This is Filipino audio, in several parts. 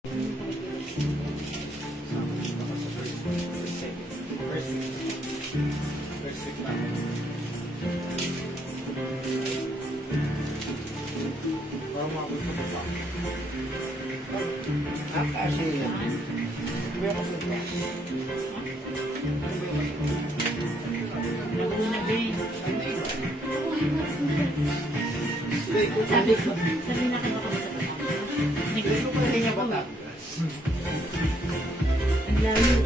Sabi na kayo ako sa tayo. Ang layo.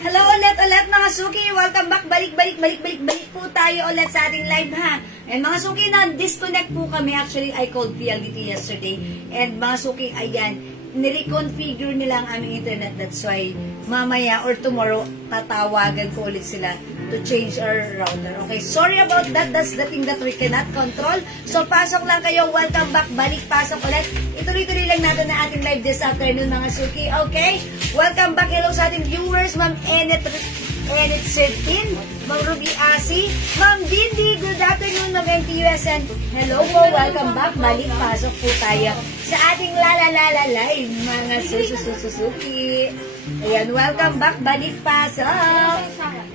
Hello ulit mga suki, welcome back, balik po tayo ulit sa ating live ha. And mga suki, na-disconnect po kami, actually I called PLDT yesterday, and mga suki, ayan, nireconfigure nila ang aming internet, that's why mamaya or tomorrow, tatawagan ko ulit sila to change our router. Okay, sorry about that, that's the thing that we cannot control. So pasok lang kayo, welcome back, balik, pasok ulit. Ituloy-tuloy lang natin na ating live this afternoon mga suki, okay? Welcome back, hello sa ating viewers, Ma'am Enet Sertin, Ma'am Ruby Asi, Ma'am Dindi, good afternoon, Ma'am MTUSN. Hello po, welcome back, balik, pasok po tayo sa ating lalalala live, mga sususuki. Ayan, welcome back, balik, pasok.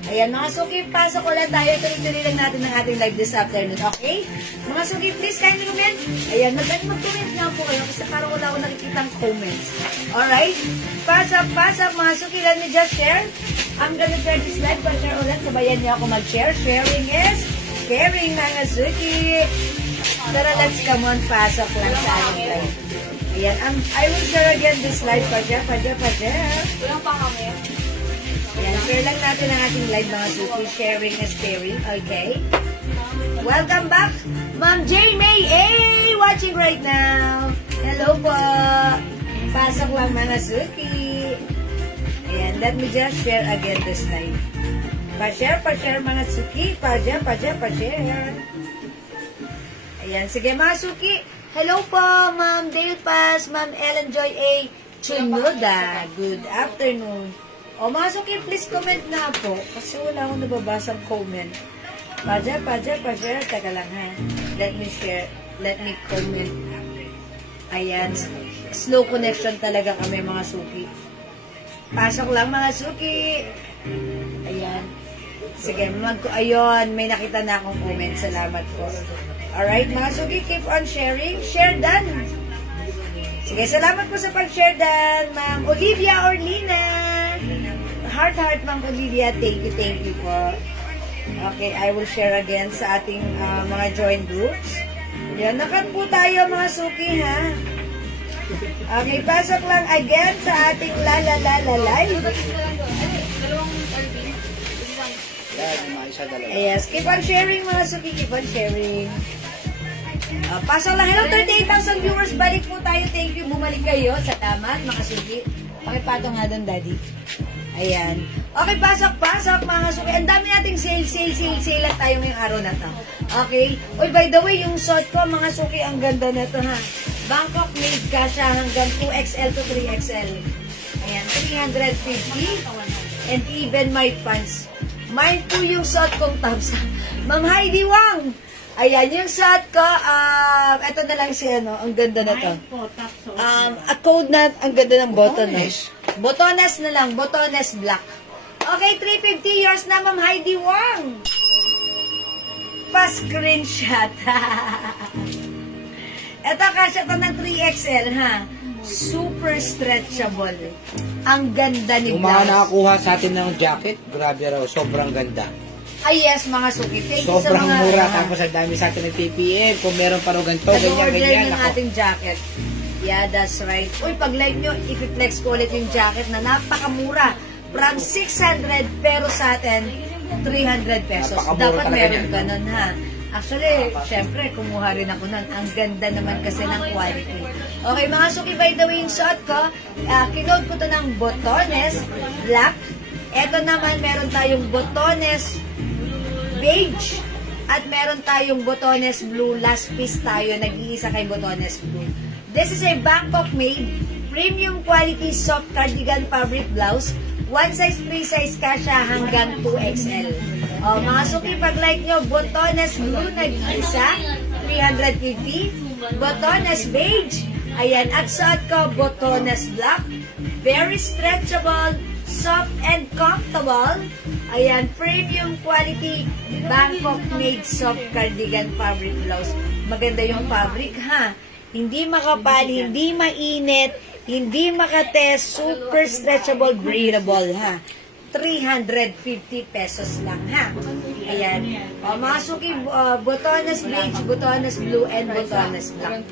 Ayan, mga suki, pasok ulit tayo, tuloy-tuloy lang natin ng ating live this afternoon, okay? Mga suki, please, kindly comment. Ayan, mag-comment nga po kayo kasi parang wala ko nakikitang comments. Alright? Pasok, mga suki, let me just share. I'm gonna share this live, pa-share ulit, sabayan niyo ako mag-share. Sharing is caring, mga suki. Tara, let's come on, pasok lang sa ating live. Ayan, I will share again this live, pa-share. Walang pa kami. Ayan, share lang natin ang ating live, mga suki. Sharing is caring, okay? Welcome back, Ma'am J. May A. Watching right now. Hello po. Pasok lang, mga suki. Ayan, let me just share again this live. Pa-share, mga suki. Pa-share. Ayan, sige mga suki. Hello po, Ma'am Dale Paz, Ma'am Ellen Joy A. Chunuda. Good afternoon. O mga suki, please comment na po. Kasi wala akong nababasang comment. Pa-share. Teka lang ha. Let me share. Let me comment. Ayan. Slow connection talaga kami mga suki. Pasok lang mga suki. Ayan. Sige, ayun, may nakita na akong comment. Salamat po. Alright, mga suki, keep on sharing. Share done. Sige, salamat po sa pag-share done. Ma'am Olivia Orlina. Heart, Ma'am Olivia. Thank you po. Okay, I will share again sa ating mga join groups. Yan, nakan po tayo mga suki, ha? Okay, pasok lang again sa ating live. Yes, keep on sharing mga suki, keep on sharing. Pasok lang. Hello, 38,000 viewers. Balik po tayo. Thank you. Bumalik kayo. Salamat, mga suki. Pakipato nga doon, Daddy. Ayan. Okay, pasok, mga suki. Ang dami nating sale at tayo ngayong araw na to. Okay? Uy, by the way, yung suot ko, mga suki, ang ganda na to, ha? Bangkok made ka siya hanggang 2XL to 3XL. Ayan, 350. And even my pants. Mine po yung suot kong tops. Ma'am Heidi Wang. Ayan, yung suot ko, eto na lang si ano, ang ganda na to. A code na, ang ganda ng botones. Botones na lang, botones black. Okay, 350 years na, Ma'am Heidi Wang. Pa-screenshot. Ito kasi ito ng 3XL, ha? Super stretchable. Ang ganda ni Kung blouse. mga nakakuha sa atin ng jacket, grabe raw, sobrang ganda. Ay, yes, mga suki. Thank you sa Sobrang mga... mura, tapos ang dami sa atin ng PPM. Kung meron pa rin ganito, ganyan. yung ating jacket. Yeah, that's right. Uy, pag like nyo, i-flex ko ulit yung jacket na napakamura. From 600, pero sa atin, 300 pesos. Dapat meron ganun, ha? Actually, syempre, kumuha rin ako nun. Ang ganda naman kasi ng quality. Okay, mga suki, by the way, yung suot ko, kinode ko to ng botones black. Ito naman, meron tayong botones beige. At meron tayong botones blue. Last piece tayo, nag-iisa kay botones blue. This is a Bangkok made, premium quality soft cardigan fabric blouse. One size, free size kasha hanggang 2XL. O, mga suki, pag-like nyo, botones blue, nag-isa, 350. Botones beige, ayan, at suot ko, botones black. Very stretchable, soft and comfortable. Ayan, premium quality, Bangkok made soft cardigan fabric blouse. Maganda yung fabric, ha? Hindi makapal, hindi mainit, hindi makate, super stretchable, breathable, ha? 350 pesos lang, ha? Ayan. O, mga suki, botones beige, botones blue, and botones black.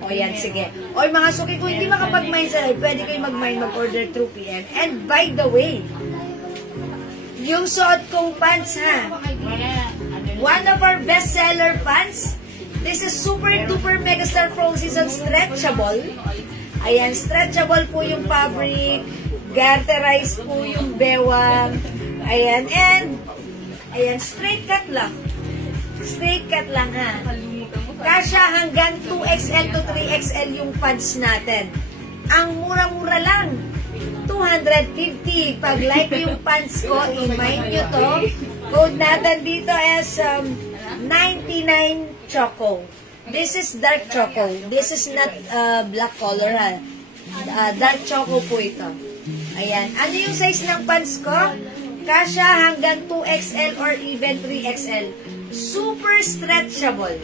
O, yan, sige. O, mga suki, kung hindi makapag-mine sa live, pwede kayo mag-mine, mag-order through PM. And by the way, yung suot kong pants, ha? One of our best-seller pants. This is super duper megastar fall season stretchable. Ayan, stretchable po yung fabric. Garterized po yung bewang. Ayan, and ayan, straight cut lang. Straight cut lang, ha. Kasya hanggang 2XL to 3XL yung pants natin. Ang mura-mura lang. 250. Pag like yung pants ko, i-mind nyo to. Code natin dito is 99 Choco. This is dark choco. This is not black color, ha. Dark choco po ito. Ayan. Ano yung size ng pants ko? Kasya hanggang 2XL or even 3XL. Super stretchable.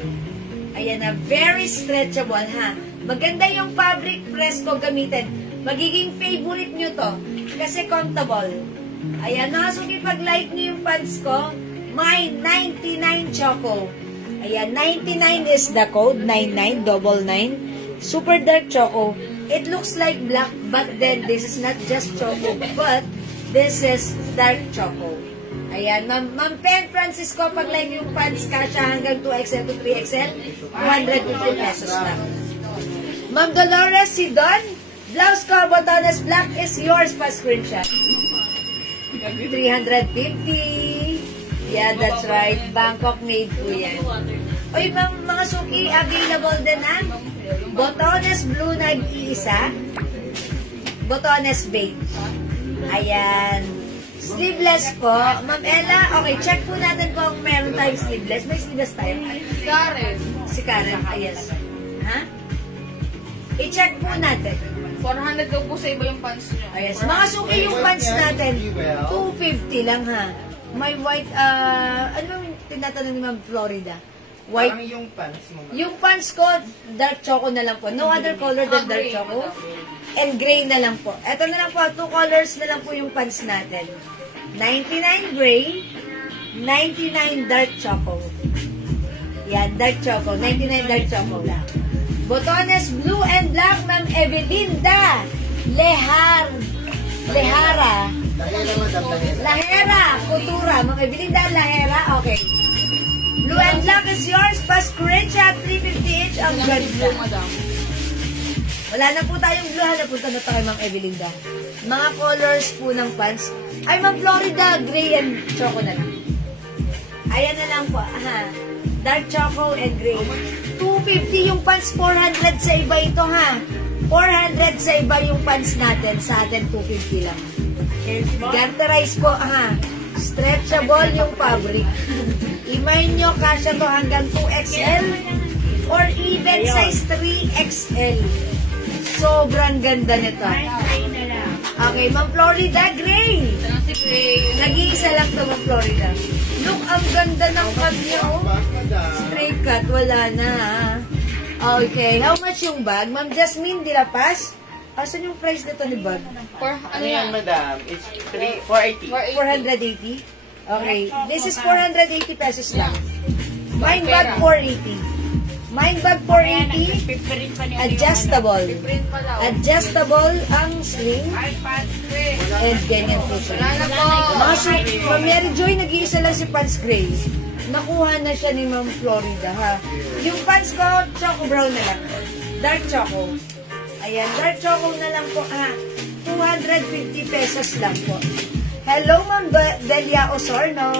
Ayan na. Very stretchable, ha. Maganda yung fabric press ko gamitin. Magiging favorite nyo to. Kasi comfortable. Ayan. Nakasuki pag-like nyo yung pants ko, may 99 choco. Ayan, 99 is the code, 9999. Super dark choco. It looks like black, but then this is not just choco, but this is dark choco. Ayan, Ma'am Pen Francisco, pag like yung pants kasha hanggang 2XL to 3XL, 250 pesos lang. Ma'am Dolores Sidon, blouse ko, botones black is yours pa screenshot. 350. Yeah, that's right. Bangkok made po yan. Oy, mga suki, available din, ha? Botones blue nag-iisa. Botones beige. Ayan. Sleeveless po. Ma'am Ella, okay, check po natin kung meron tayong sleeveless. May sleeveless tayo. Si Karen. Si Karen, yes. Ha? I-check po natin. 400 daw po sa iba yung pants nyo. Yes. Mga suki, yung pants natin, 250 lang, ha? May white, ano yung tinatanong ni Ma'am Florida? White. Parang yung pants mo. Yung pants ko, dark choco na lang po. No other color than dark choco. And gray na lang po. Ito na lang po, 2 colors na lang po yung pants natin. 99 gray, 99 dark choco. Yan, dark choco. 99 dark choco lang. Botones blue and black, Ma'am Evelinda Lehara. Lahera, Kutura. Ma'am Evelinda Lahera, okay. Blue and black is yours. Pa-screenshot, 350 each. Ang ganda. Wala na po tayong blue. Napunta na tayo, Ma'am Evelinda. Mga colors po ng pants. Ay, Ma'am Florida, gray and choco na lang. Ayan na lang po. Aha. Dark choco and gray. 250 yung pants, 400 sa iba ito, ha. 400 sa iba yung pants natin. Sa atin, 250 lang. Garterized po, ha. Stretchable yung fabric. Imay nyo, kasya to hanggang 2XL or even size 3XL. Sobrang ganda nito. Okay, Ma'am Florida, gray. Nag-iisa lang to, Ma'am Florida. Look, ang ganda ng cut niya, oh. Straight cut, wala na. Okay, how much yung bag? Ma'am Jasmine de la Paz? Asan yung price nito ni bag? Ano yan, madam? It's 480. 480? Okay, this is 480 pesos lang. Mine bag 480. Mine bag 480. Adjustable. Adjustable ang sling. And ganyan po siya. Ma'am Mary Joy, nag-iisa lang si pants gray. nakuha na siya ni Ma'am Florida, ha. Yung pants ko, choco brown na lang. Dark choco. Ayan, dark choco na lang po, ha. 250 pesos lang po. Hello, Ma'am Delia Osorno.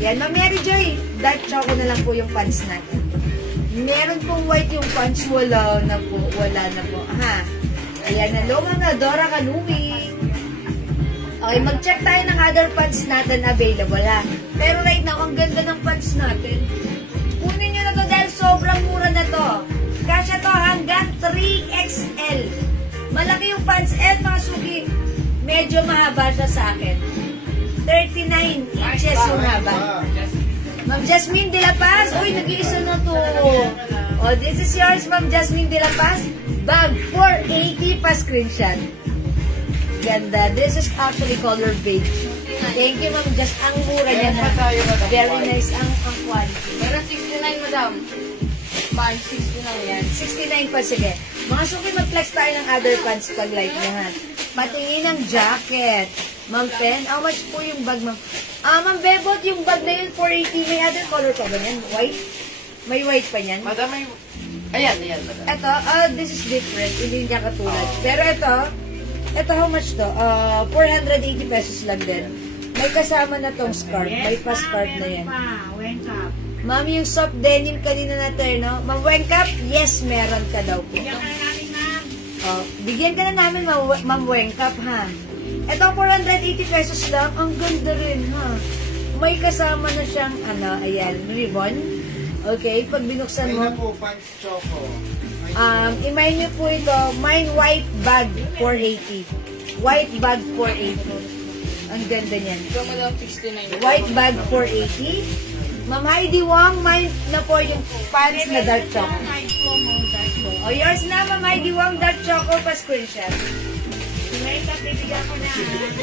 Yan, Ma'am Mary Joy. Dark choco na lang po yung pants natin. Meron pong white yung pants. Wala na po. Wala na po. Ha? Ayan, hello, Ma'am Dora Kanumi. Okay, mag-check tayo ng other pants natin available, ha? Pero right now, ang ganda ng pants natin. Kunin nyo na to dahil sobrang mura na to. Kasya to hanggang 3XL. Malaki yung pants and mga suki. Medyo mahaba siya sa akin. 39 inches yung haba. Ma'am Jasmine De La Paz. Uy, nag-iisa na to. Oh, this is yours, Ma'am Jasmine De La Paz. Bag 480 pa screenshot. Ganda. This is actually color beige. Thank you, Ma'am. Just ang mura niya na. Very nice ang quality. Meron 69, madam. Bag 69 yan. 69 pa, sige. Mga suki, mag-flex tayo ng other pants pag like niya, ha. Patingin ng jacket. Ma'am Pen, how much po yung bag, Ma'am? Ma'am Bebot, yung bag na yun, 480. May other color pa ba yan? White? May white pa yan? Madam, may... Ayan. Ito, this is different. Hindi niya katulad. Pero ito how much to? 480 pesos lang din. May kasama na tong scarf. May pa-scarf na yan. Ma'am, yung soft denim kanina na terno. Ma'am Wengkap? Yes, meron ka daw po. Bigyan ka na namin, Ma'am Wengkap, ha? Ito, 480 pesos lang. Ang ganda rin, ha? May kasama na siyang, ayan, ribbon. Okay, pag binuksan mo. Po, pants choco. Imayin niyo po ito. Mine white bag, 480. White bag, 480. Ang ganda niyan. Ito, madam, 69. White bag, 480. Ma'am Heidi Wong, mine na po yung pants na dark choco. O, yours na, Ma'am Heidi Wong, dark choco pa screenshot.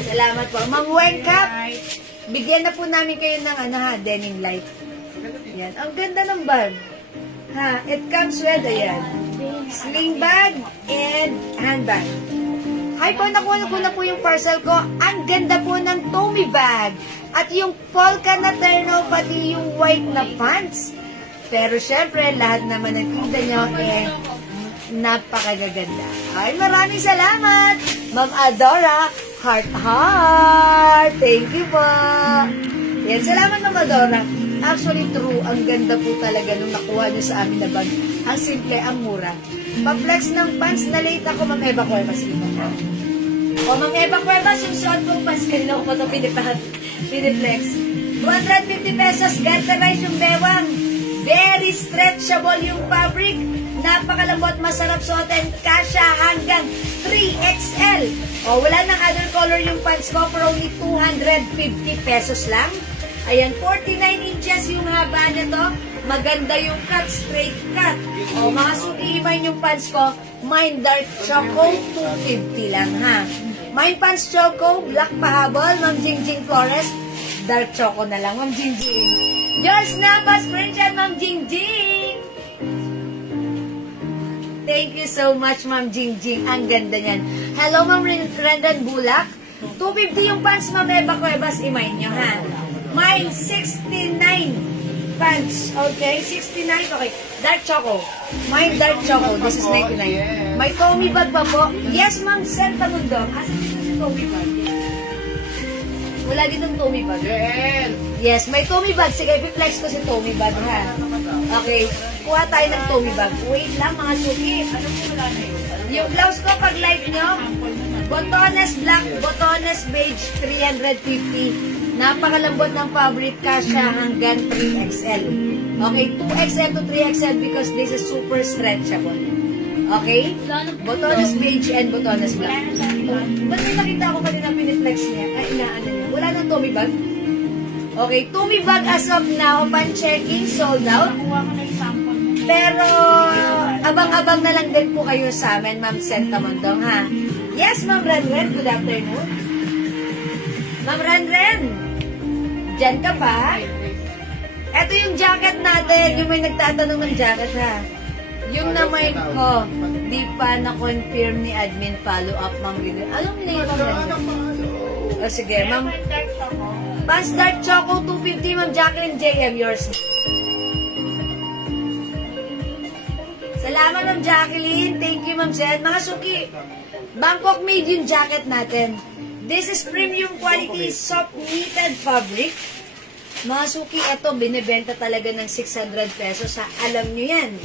Salamat po. Ma'am Wengkap, bigyan na po namin kayo ng denim light. Yan. Ang ganda ng bag. Ha, it comes with, ayan, sling bag and handbag. Hi po, nakuha ko na po yung parcel ko. Ang ganda po ng Tommy bag. At yung polka na terno, pati yung white na pants. Pero syempre, lahat naman ng tinda nyo, napakagaganda. Ay, maraming salamat, Ma'am Adora. Heart. Thank you po. Yan, salamat, Ma'am Adora. Actually, true. Ang ganda po talaga nung nakuha nyo sa amin na bag. Ang simple, ang mura. Pa-flex ng pants na late ako, Ma'am Eva Cuevas. O, Ma'am Eva Cuevas, yung suot kong pants, kanina ko pa ito piniflex. 250 pesos, gantarize yung bewang. Very stretchable yung fabric. Napakalambot, masarap suotin. Kasya hanggang 3XL. O, wala nang other color yung pants ko for only 250 pesos lang. Ayan, 49 inches yung haba nito. Maganda yung cut, straight cut. O, mga suki-imayin yung pants ko. Mine dark choco, 250 lang, ha. Mine pants choco, black pahabol, Ma'am Jingjing Flores. Dark choco na lang, Ma'am Jingjing. Yours na, pas friend yan, Ma'am Jingjing. Thank you so much, Ma'am Jingjing. Ang ganda niyan. Hello, Ma'am Rendan Bulak. 250 yung pants, Ma'am Eva Cuevas. Imayin nyo, ha. Mine, 69 pants. Okay, 69. Okay, dark choco. Mine, dark choco. This is 99. May Tommy bag pa po. Yes, Ma'am Senta Mundo. Asan dito si Tommy bag? Wala ditong Tommy bag. Yes, may Tommy bag. Sige, i-flex ko si Tommy bag, ha. Okay, kuha tayo ng Tommy bag. Wait lang, mga suki. Ano po wala na yun? Yung blouse ko, pag like nyo, botones black, botones beige, 350. Napakalambot ng fabric, kasya hanggang 3XL. Okay, 2XL to 3XL because this is super stretchable. Okay? Botones beige and botones black. Ba't may nakita ko kanina piniflex niya? Ay, inaano niya. Wala nang Tommy bag? Okay, Tommy bag as of now, pan-checking, sold out. Pero, abang-abang na lang din po kayo sa amin, Ma'am Senta Mondong, ha? Yes, Ma'am Renren, good afternoon. Ma'am Renren, dyan ka pa? Ito yung jacket natin, yung may nagtatanong ng jacket, ha? Yung naman ko, di pa na-confirm ni admin follow-up, Ma'am Renren. Anong name, Ma'am Renren? O sige, Ma'am. Vans Dark Choco 250, Ma'am Jacqueline JM, yours. Salamat, Ma'am Jacqueline. Thank you, Ma'am Jen. Mga suki, Bangkok made yung jacket natin. This is premium quality soft knitted fabric. Mga suki, ito, binibenta talaga ng 600 pesos. Alam nyo yan.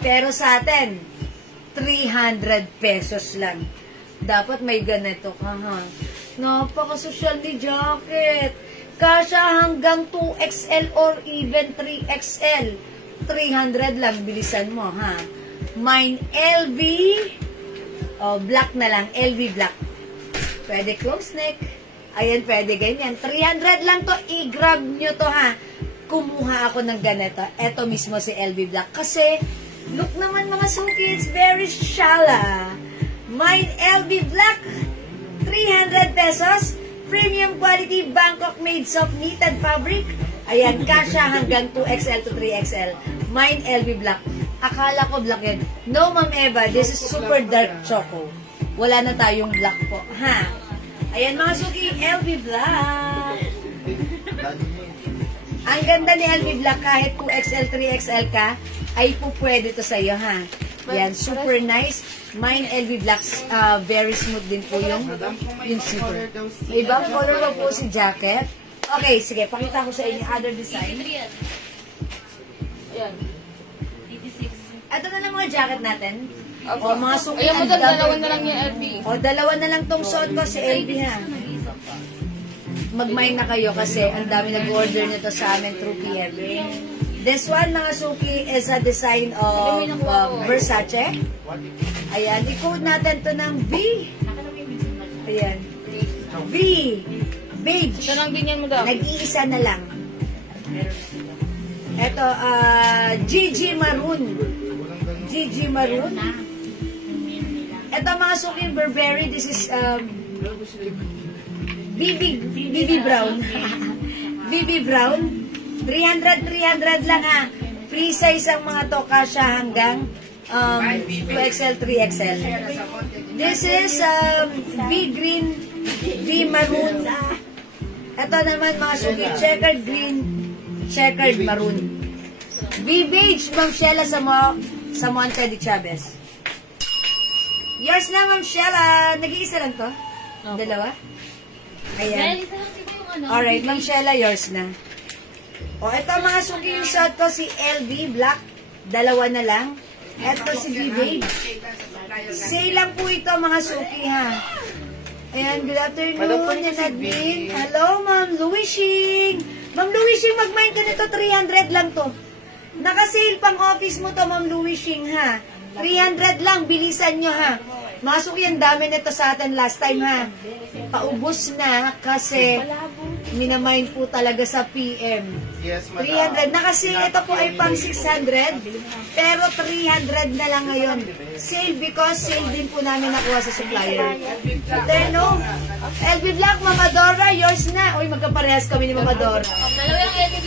Pero sa atin, 300 pesos lang. Dapat may ganito ka, ha? Napaka-social ni jacket. Kasya hanggang 2XL or even 3XL. 300 lang, bilisan mo, ha? Mine LV, black na lang, LV black. Pwede close neck. Ayan, pwede ganyan. 300 lang to, i-grab nyo to, ha? Kumuha ako ng ganito. Ito mismo si LV black. Kasi, look naman mga suki, it's very shala. Mine LV black, 300 pesos. Premium quality Bangkok made soft knitted fabric. Ayan, kasya hanggang 2XL to 3XL. Mine LV black. Akala ko black yun. No, Ma'am Eva, this is super dark choco. Wala na tayong black po. Ha? Ayan, mga suki, LV black. Ang ganda ni LV black, kahit 2XL, 3XL ka, ay po pwede to sa'yo, ha? Yan, super nice. Mine LV blacks, very smooth din po yung super. Ibang color pa po si jacket. Okay, sige, pakita ko sa inyo other design. Ayan. 86. Ito na lang mga jacket natin. O, mga suki. Ayan mo dyan, dalawa na lang yung LV. O, dalawa na lang tong suot ko si LV, ha? Mag-mine na kayo kasi ang dami nag-order nito sa amin through PM. This one, mga suki, is a design of Versace. Ayan, i-code natin to ng V. Ayan. V. Beige. Ito lang din yan mo daw. Nag-iisa na lang. Ito, GG Maroon. GG Maroon. Ito, mga suki, Burberry. This is, BB Brown. BB Brown. 300 lang, ha. Free size ang mga to, kasya hanggang 2XL, 3XL. This is V green, V maroon. Ito naman mga suki, checkered green, checkered maroon. V beige, Ma'am Sheila Samoan Teddy Chavez. Yours na, Ma'am Sheila. Nag-iisa lang to? Dalawa? Ayan. Alright, Ma'am Sheila, yours na. O, ito mga suki, yung suot ko si LV Black. Dalawa na lang. Ito si V-Babe. Sale lang po ito mga suki, ha. Ayan, good afternoon, Nadine. Hello, Ma'am Louishing. Ma'am Louishing, mag-mind ka nito, 300 lang to. Naka-sale pang office mo to, Ma'am Louishing, ha. 300 lang, bilisan nyo, ha. Mga suki, ang dami nito sa atin last time, ha. Paubos na kasi minamind po talaga sa PM. 300. Naka-sale, ito po ay pang 600, pero 300 na lang ngayon. Sale because sale din po namin nakuha sa supplier. Then, no, LV Black, Mama Dora, yours na. Uy, magkaparehas kami ni Mama Dora.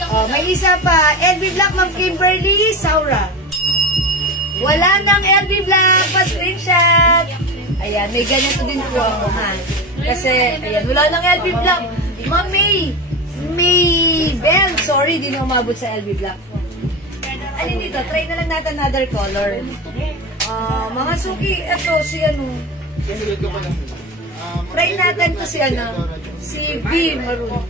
Oh, may isa pa. LV Black, Ma'am Kimberly, Saura. Wala nang LV Black, pa-screenshot. Ayan, may ganito din po ako, ha. Kasi, ayan, wala nang LV Black. Ma'am May Bell, sorry, di na umabot sa LV Black. Alin dito, try na lang natin another color. Mga suki, ito, si ano. Try natin to si ano. Si V Maroon.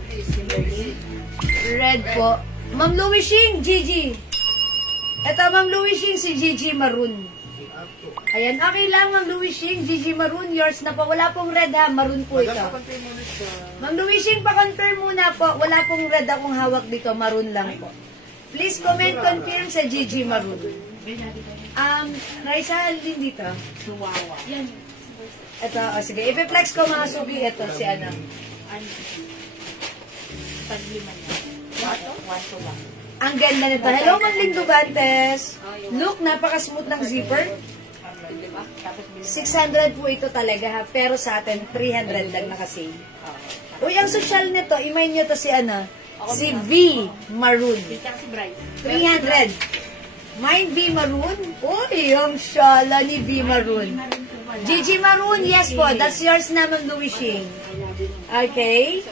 Red po. Ma'am Louishing, Gigi. Ito, Ma'am Louishing, si Gigi Maroon. Ayan, okay lang, Ma'am Louishing, Gigi Maroon, yours na po. Wala pong red, ha, maroon po ito. Ma'am Louishing, pa-confirm muna po. Wala pong red akong hawak dito, maroon lang po. Please comment, confirm sa Gigi Maroon. Raisa, din dito. Ito, sige, i-flex ko mga subi. Ito, si ano. Ang ganda nito. Hello, Ma'am Lindo Bantes. Look, napaka-smooth ng zipper. 600 po ito talaga, ha. Pero sa atin, 300 lang nakasave. Uy, ang social nito, imay nyo to si ano, si V Maroon. 300. Mine V Maroon. Uy, ang shala ni V Maroon. Gigi Maroon, yes po. That's yours na, Ma'am Louishing. Okay.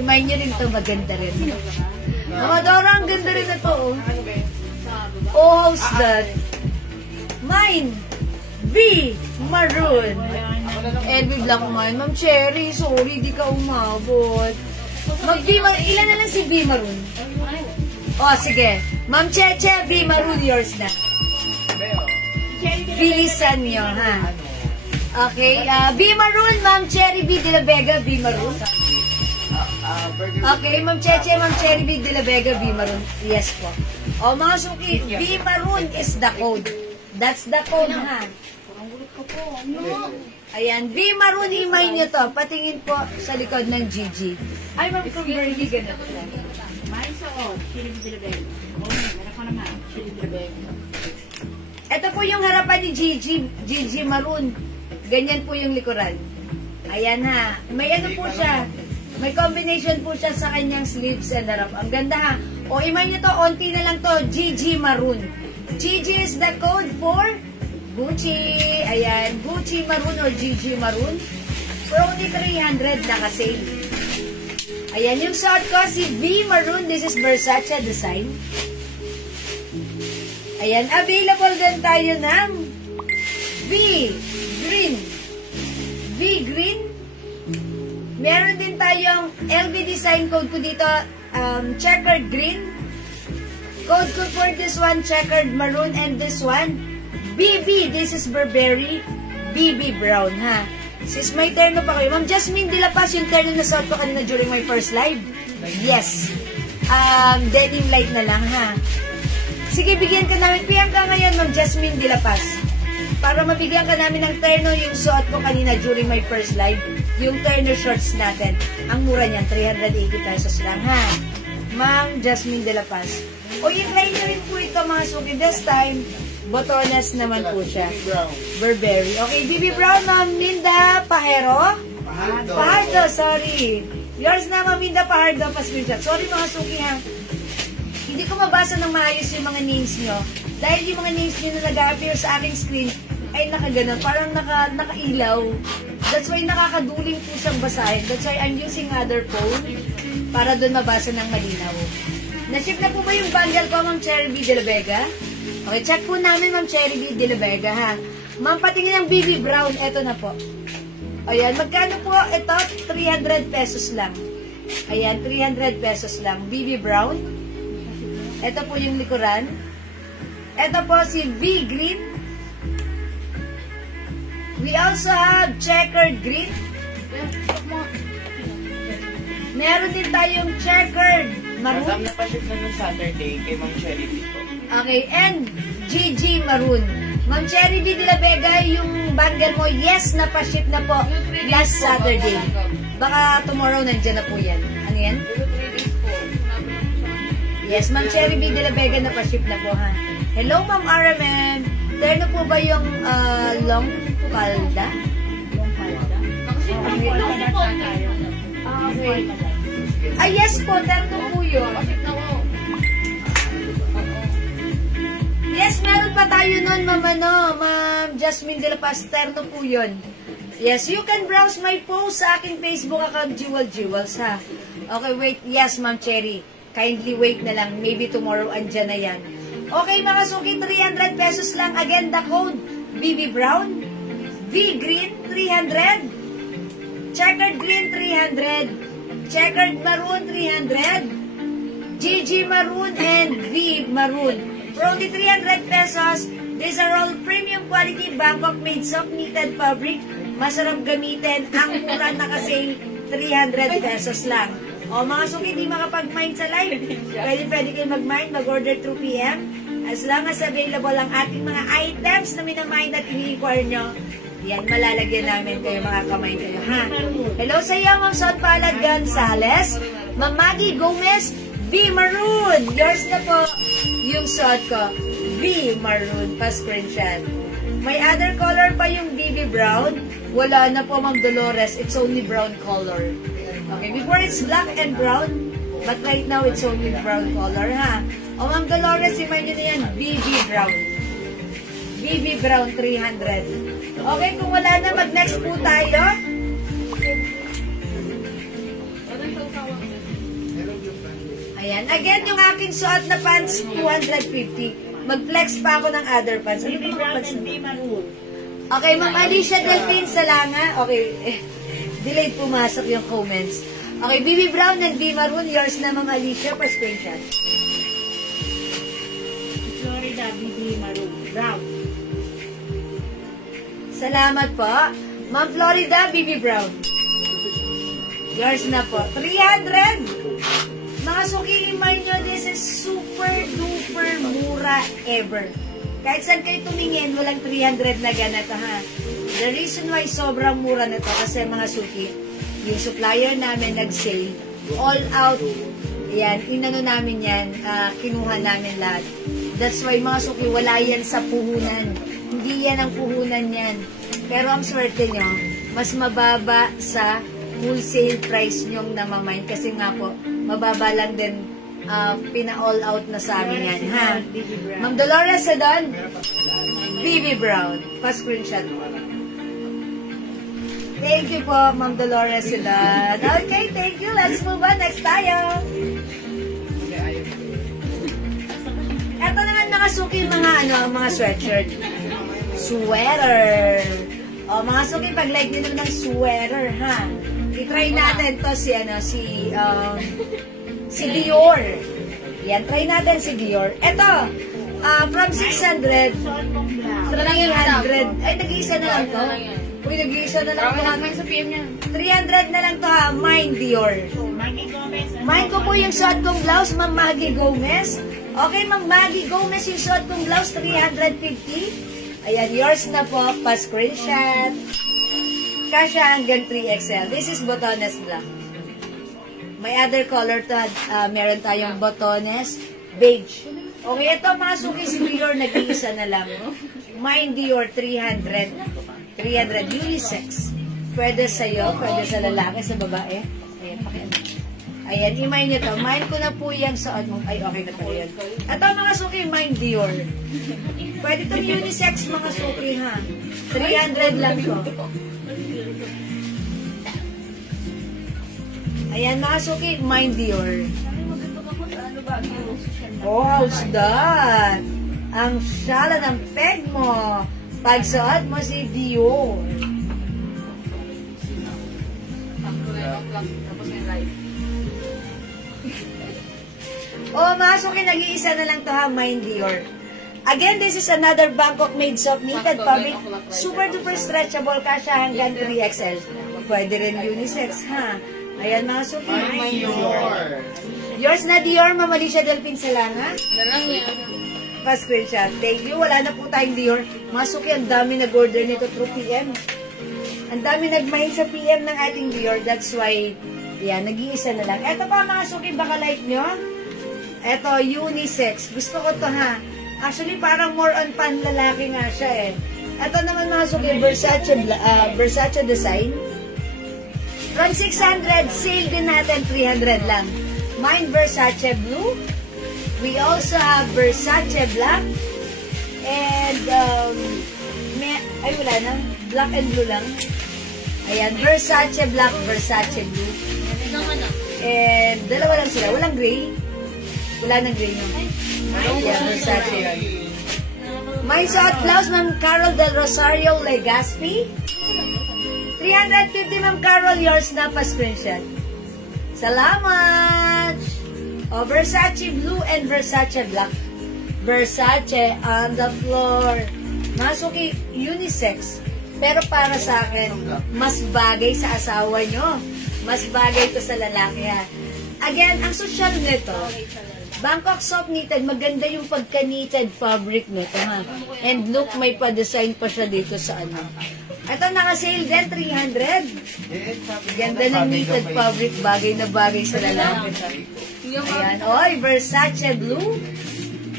Imayin nyo rin ito, maganda rin. Mga Dora, ang ganda rin na to. Oh, how's that? Mine, V. Maroon. LV Black mine. Ma'am Cherry, sorry, di ka umabot. Ilan na lang si V Maroon? Oh, sige. Ma'am Cheche, V Maroon, yours na. Bilisan nyo, ha? Okay, V Maroon, Ma'am Cherry B. De La Vega, V Maroon. Okay, Ma'am Cheche, Ma'am Cherry B. De La Vega, V Maroon. Yes po. O, mga suki, V Maroon is the code. That's the code, ha? Ayan, V Maroon, email nyo to. Patingin po sa likod ng GG. Ay, Ma'am Kimberly, ganito lang. Ito po yung harapan ni GG Maroon. Ganyan po yung likuran. Ayan ha. May ano po siya. May combination po siya sa kanyang sleeves and harap. Ang ganda ha. O iman nyo to, onti na lang to. GG Maroon. GG is the code for Gucci. Ayan. Gucci Maroon or GG Maroon. For only 300 naka-sale. Ayan. Yung shot ko, si V Maroon. This is Versace design. Ayan. Available din tayo ng V Green. V Green. Meron din tayong LV design code ko dito, checkered green. Code ko for this one, checkered maroon, and this one, BB. This is Burberry, BB brown, ha. Sis, may terno pa kayo. Ma'am Jasmine De La Paz, yung terno na suot ko kanina during my first live. Yes. Denim light na lang, ha. Sige, bigyan ka namin. Piyang ka ngayon, Ma'am Jasmine De La Paz. Para mabigyan ka namin ng terno yung suot ko kanina during my first live. Yung terno shorts natin. Ang mura niyan, 380 pesos lang, ha? Ma'am Jasmine De La Paz. O, yung line na rin po ito, mga suki. This time, botones naman po siya. Burberry. Okay, BB Brown, Ma'am Minda Pajero. Pajardo, sorry. Yours na, Ma'am Minda Pajardo, pa-screenshot. Sorry, mga suki, ha? Hindi ko mabasa ng maayos yung mga names nyo. Dahil yung mga names nyo na nag-appear sa aking screen ay nakaganon, parang nakailaw. That's why nakakaduling po siyang basahin. That's why I'm using other phone para doon mabasa ng malinaw. Na-ship na po ba yung bundle ko, Ma'am Cherry B. De La Vega? Okay, check po namin, Ma'am Cherry B. De La Vega, ha? Ma'am, patingin ng BB Brown. Eto na po. Ayan, magkano po? Ito, 300 pesos lang. Ayan, 300 pesos lang. BB Brown. Ito po yung likuran. Ito po si V Green. We also have checkered green. Meron din tayong checkered maroon. Madam, napaship na nung Saturday kay Ma'am Cherry B. Okay, and GG Maroon. Ma'am Cherry B. De La Vega, yung bundle mo, yes, napaship na po last Saturday. Baka tomorrow nandiyan na po yan. Ano yan? Yes, Ma'am Cherry B. De La Vega, napaship na po, ha? Hello, Ma'am Aramen. Terno po ba yung long palda? Long palda? Okay. Ah, yes po, terno po yun. Yes, meron pa tayo nun, Ma'am Jasmine De La Paz. Terno po yun. Yes, you can browse my post sa aking Facebook account, Jewels, ha? Okay, wait. Yes, Ma'am Cherry. Kindly wait na lang. Maybe tomorrow, andyan na yan. Okay, mga suki, 300 pesos lang. Again, the code, BB Brown, V Green, 300, Checkered Green, 300, Checkered Maroon, 300, GG Maroon, and V Maroon. For only 300 pesos, these are all premium quality Bangkok-made soft knitted fabric. Masarap gamitin. Ang mura na kasi 300 pesos lang. O, mga suki, di makapag-mind sa live. Pwede kayo mag-mind, mag-order through PM. As long as available ang ating mga items na minamind at ini-inquire nyo, yan, malalagyan namin kayo, mga kamay kayo, ha? Hello sa iyo, Ma'am Son Palad Gonzales, Ma'am Maggie Gomez, V Maroon. Yours na po yung suot ko. V Maroon, pa-screenshot. May other color pa yung BB Brown. Wala na po, Ma'am Dolores. It's only brown color. Okay, before it's black and brown, but right now it's only brown color, ha? O, Ma'am Dolores, remind nyo na yan, BB Brown. BB Brown, 300. Okay, kung wala na, mag-next po tayo. Ayan. Again, yung aking suot na pants, 250. Mag-flex pa ako ng other pants. Ano ba mga pants na? Okay, Ma'am Alicia Delphine Salanga. Okay, delayed pumasok yung comments. Okay, BB Brown and B Maroon. Yours na, Ma'am Alicia, for screenshot. Florida, BB Maroon. Brown. Salamat po. Ma'am Florida, BB Brown. Yours na po. 300! Mga suki, imay nyo, this is super duper mura ever. Kahit saan kayo tumingin, walang 300 na ganito, ha? The reason why sobrang mura na to, kasi mga suki, yung supplier namin nag-sale, all out, yan, inano namin yan, kinuha namin lahat. That's why mga suki, wala yan sa puhunan. Hindi yan ang puhunan yan. Pero ang swerte nyo, mas mababa sa wholesale price nyong namamain. Kasi nga po, mababa lang din pina-all out na sa amin yan, ha? Ma'am Dolores Sedon, BB Brown. Pa-screenshot po. Thank you po, Ma'am Dolores Sedon. Okay, thank you. Let's move on. Next tayo. Ito naman mga suki, mga sweatshirt. Sweater. O, mga suki, pag-like nyo naman ng sweater, ha? I-try natin to si Dior. Yan, try natin si Dior. Ito, from 600, 300. Ay, nag-iisa na lang to. Uy, nag-iisa na lang to. Sa PM niya. 300 na lang to, ha? Mine, Dior. Mine ko po yung suot kong blouse, Ma'am Maggie Gomez. Okay, Ma'am Maggie Gomez, yung suot kong blouse, 350. Ayan, yours na po, pa-screenshot. Kasha hanggang 3XL. This is Botones Black. May other color to, meron tayong Botones Beige. Okay, ito mga suki si Dior, nag-iisa na lang. Mine Dior, 300. 300, unisex. Pwede sa'yo, pwede sa lalaki, sa babae. Ayan, pakiano. Ayan, imay nyo to. Mine ko na po yung suot mo. Ay, okay na pala yun. Ito mga suki, Mine Dior. Pwede itong unisex mga suki, ha? 300 lang to. Ayan, mga suki, Mine Dior. Oh, how's that? Ang syala ng peg mo. Pagsuot mo si Dior. Oh, mga suki, nag-iisa na lang to, ha? Mine Dior. Again, this is another Bangkok made soft knitted fabric. Super duper stretchable, kasha hanggang 3XL. Pwede rin unisex, ha? Ayan mga suki. Dior. Yours na Dior, Ma'am Alicia Delphine Salanga. Dalang yan. Pa-screenshot. Thank you. Wala na po tayong Dior. Mga suki, ang dami nag-order nito through PM. Ang dami nag-mail sa PM ng ating Dior. That's why, yan, nag-iisa na lang. Eto pa mga suki, baka like nyo. Eto, unisex. Gusto ko to, ha. Actually, parang more on panlalaki nga siya, eh. Eto naman mga suki, Versace design. From 600, sale din natin, 300 lang. Mine, Versace Blue. We also have Versace Black. And, ay wala na. Black and blue lang. Ayan, Versace Black, Versace Blue. And, dalawa lang sila. Walang gray. Wala nang gray, no? Ayan, Versace. Mine suot blouse, Ma'am Carol Del Rosario Legaspi. 350, Ma'am Carol, yours na, pa-screenshot. Salamat! O, Versace Blue and Versace Black. Versace on the floor. Masuki, unisex. Pero para sa akin, mas bagay sa asawa nyo. Mas bagay to sa lalaki, ha. Again, ang social nito, Bangkok soft knitted, maganda yung pagka-knitted fabric nito, ha. And look, may pa-design pa siya dito sa ano. Ito, naka-sale din, 300. Ganda ng knitted fabric, bagay na bagay sa lalaki. Ayan, oy, Versace Blue.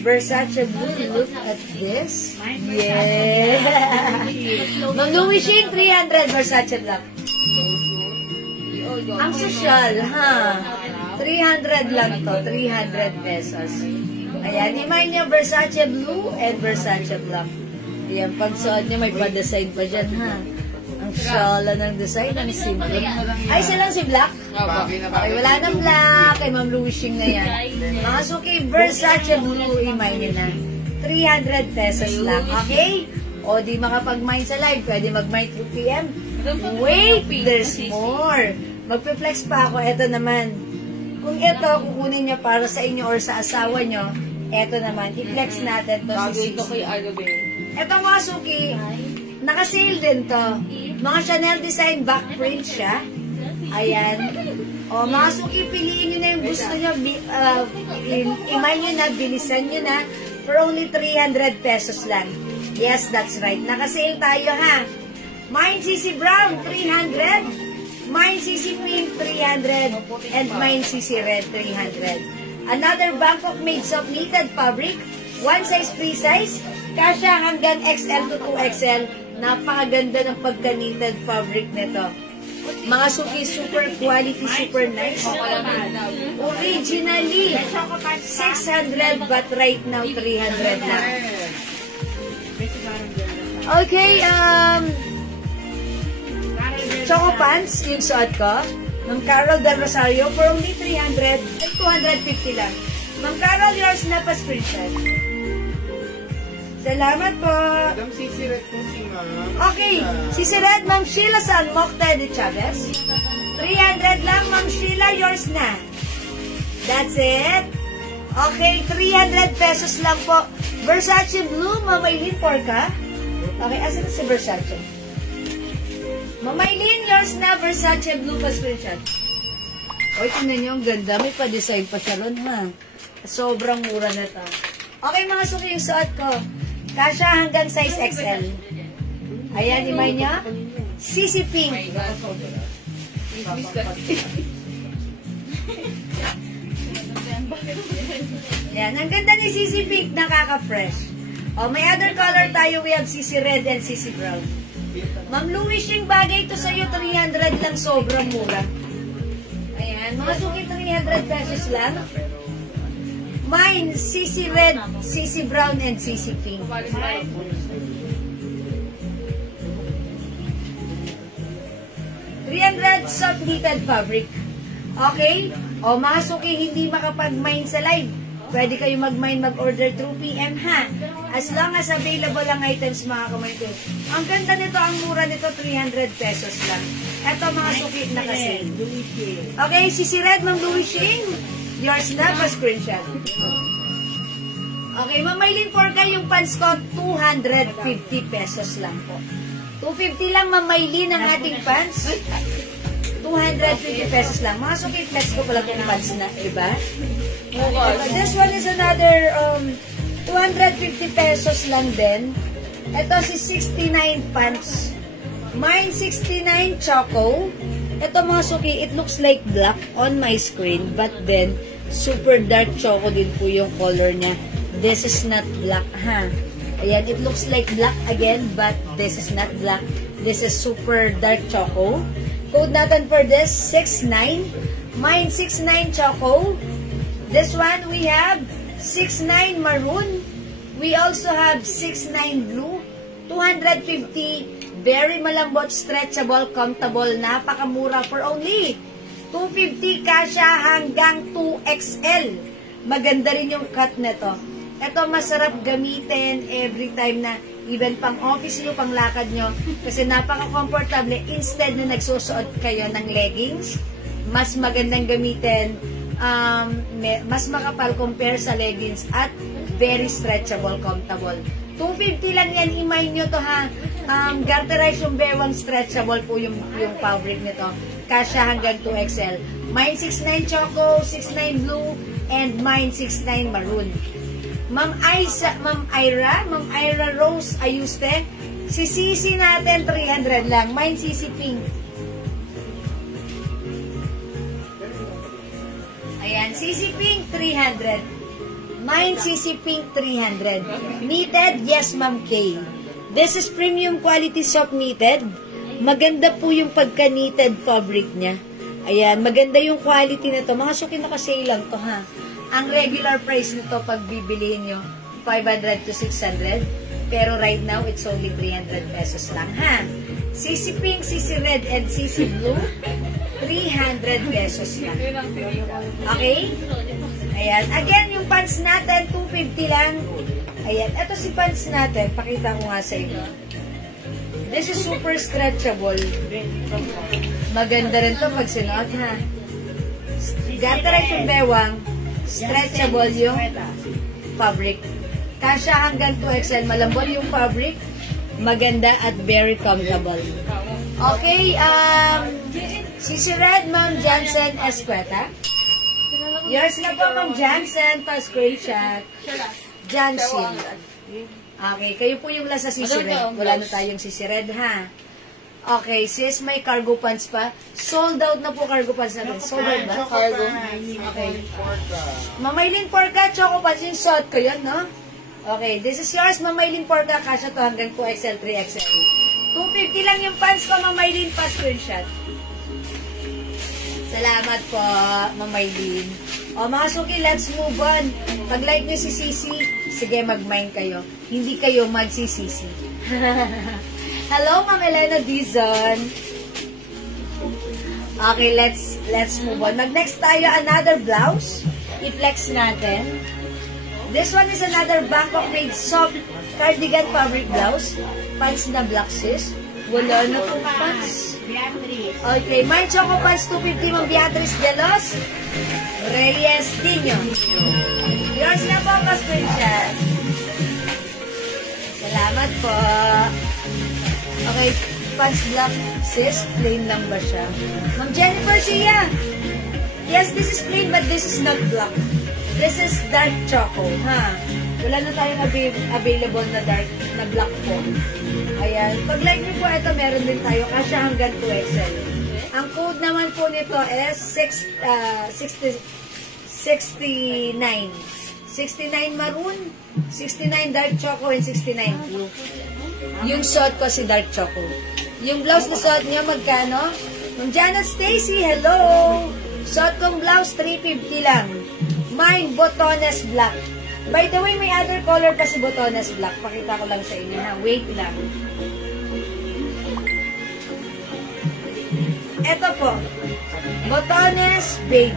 Versace Blue, look at this. Yeah. Ma'am Louis Shane, 300, Versace Black. Ang social, ha? 300 lang to, 300 pesos. Ayan, imay niyo Versace Blue and Versace Black. Ayan, pag suot niya may pa-design pa dyan, ha? Ang shala ng design ng simple. Ay, silang si Black? Okay, wala nang Black. Kay Ma'am Louie Shing na yan. Mga suki, Versace Blue, imay nyo na. 300 pesos lang, okay? O di makapag-mine sa live, pwede mag-mine 2 p.m. Wait, there's more. Magpe-flex pa ako, eto naman. Kung ito, kukunin nyo para sa inyo or sa asawa nyo, eto naman, i-flex natin to si Sisi. Eto mga suki, naka-sale din to. Mga Chanel design back print siya. Ayan. O mga suki, piliin nyo na yung gusto nyo. Imay nyo na, bilisan nyo na. For only 300 pesos lang. Yes, that's right. Naka-sale tayo ha. Mine CC Brown, 300. Mine CC Pink, 300. And mine CC Red, 300. Another Bangkok made soft knitted fabric. One size, free size. Kasya hanggang XL to 2XL. Napakaganda ng pagka-knitted fabric nito. Mga suki, super quality, super nice. Originally, 600 but right now, 300 lang. Okay, Choco Pants, yung suot ko. Ma'am Carol Del Rosario, for only 300, 250 lang. Ma'am Carol, yours na pa screenshot. Salamat po. Madam Sisi Red po si Ma'am. Okay, Sisi Red, Ma'am Sheila San Mocta de Chavez. 300 lang, Ma'am Sheila, yours na. That's it. Okay, 300 pesos lang po. Versace Blue, Ma'am Aileen Porca. Okay, asan si Versace? Ma'am Aileen, yours na, Versace Blue pa screenshot. Oy, tingnan nyo, ang ganda. May pa-design pa siya ron, ha? Sobrang mura na ito. Okay, mga suki, yung suot ko. Kasya hanggang size XL. Ayan, imay niya. CC Pink. Yan, ang ganda ni CC Pink, nakaka-fresh. O, may other color tayo. We have CC Red and CC Brown. Ma'am Louie Shing, bagay ito sa'yo, 300 lang, sobrang mura. Ayan, mga suki, 300 pesos lang. Mine, CC Red, CC Brown, and CC Pink. 300 soft knitted fabric. Okay? O mga suki, hindi makapag-mine sa live. Pwede kayo mag-mine, mag-order through PM ha. As long as available ang items, mga kamay. Ang ganda nito, ang mura nito, 300 pesos lang. Eto mga suki na kasi. Okay, CC Red, Ma'am Louie Shing. Yours na, pa screenshot. Okay, Ma'am Aileen Porca, yung pants ko, 250 pesos lang po. 250 lang, Ma'am Aileen, ang ating pants. 250 pesos lang. Mga suki, flex ko pala kung pants na, diba? This one is another 250 pesos lang din. Ito si 69 pants. Mine 69 choco. Ito mga suki, it looks like black on my screen, but then super dark choco din po yung color niya. This is not black, ha? Ayan, it looks like black again, but this is not black. This is super dark choco. Code natin for this, 69. Mine 69 choco. This one, we have 69 maroon. We also have 69 blue. 250. Very malambot, stretchable, comfortable. Napakamura for only 250 kasya hanggang 2XL. Maganda rin yung cut nito. Ito masarap gamitin every time na even pang office nyo, pang lakad nyo. Kasi napaka-comfortable. Instead na nagsusuot kayo ng leggings, mas magandang gamitin. Mas makapal compare sa leggings at very stretchable, comfortable. 250 lang yan, imay nyo to ha. Garterize yung bewang stretchable po yung fabric nito. Kasya hanggang 2XL. Mine 69 choco, 69 blue, and mine 69 maroon. Ma'am Ira Rose Ayuste. Si Sisi natin 300 lang. Mine Sisi Pink. Ayan, Sisi Pink 300. Mine Sisi Pink 300. Knitted, yes Ma'am Kay. This is premium quality soft knitted. Maganda po yung pagka-knitted fabric niya. Ayan, maganda yung quality nito. Mga suki naka-sale lang to ha. Ang regular price nito pag bibilihin nyo, 500 to 600. Pero right now, it's only 300 pesos lang, ha? CC Pink, CC Red, and CC Blue, 300 pesos lang. Okay? Ayan. Again, yung pants natin, 250 lang. Ayan. Ito si pants natin. Pakita ko nga sa inyo. This is super stretchable. Maganda rin to pag sinuot, ha? Gata yung bewang. Stretchable yung fabric. Kasha hanggang 2XL. Malambot yung fabric. Maganda at very comfortable. Okay, CC Red, Ma'am Jansen Escueta. Yours na po, Ma'am Jansen. Pa-screenshot. Jansen. Okay, kayo po yung last sa CC Red. Wala na tayong CC Red, ha? Okay, sis, may cargo pants pa. Sold out na po cargo pants natin. Sold out ba? Cargo. Okay. Mamaylin Porca, choco pants yung shot ko yun, no? Okay, this is yours, Mamaylin Porca. Kasha to hanggang 2XL, 3XL. 250 lang yung pants ko, Mamaylin, pa screenshot. Salamat po, Mamaylin. O, mga suki, let's move on. Pag-like nyo si Sisi, sige, mag-mine kayo. Hindi kayo magsisisi. Hello, Ma'am Elena Dizon. Okay, let's move on. Mag-next tayo, another blouse. I-flex natin. This one is another Bangkok made soft cardigan fabric blouse. Pants na black, sis. Wala na pong pants. Okay, my choco pants 250, Ma'am Beatrice de los Reyes Dino. Yours na po, pa-screenshot. Salamat po. Okay, pants black, sis. Plain lang ba siya? Ma'am Jennifer Sia. Yes, this is plain but this is not black. This is dark choco, ha? Wala na tayong available na dark, na black po. Ayan. Pag like niyo po, ito meron din tayo. Kasya hanggang 2XL. Ang code naman po nito is 69. 69 maroon, 69 dark choco, and 69 blue. Yung suot ko si dark choco. Yung blouse na suot niya, magkano? Ma'am Janet Stacy, hello! Suot kong blouse, 350 lang. Mine, botones black. By the way, may other color pa si botones black. Pakita ko lang sa inyo, ha? Wait lang. Ito po. Botones beige.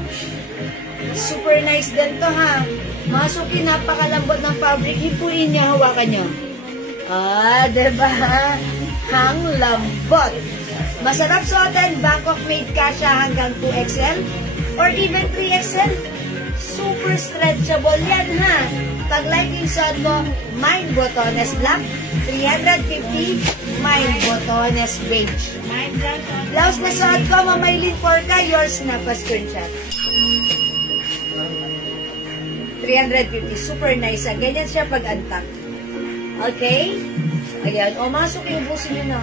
Super nice din to, ha? Masuki, napakalambot ng fabric. Hipuin niya, hawakan niyo. Ah, diba? Hang lambot. Masarap suotin. Bangkok made kasha hanggang 2XL or even 3XL. Super stretchable yan, ha? Pag liking suot mo, mine botones black, 350, mine botones beige. Blouse na suot ko, Mamaylin Porca, yours na, pa-screenshot. 350, super nice. Ganyan siya pag-antak. Okay? Ayan. O, masok yung ubusin nyo na.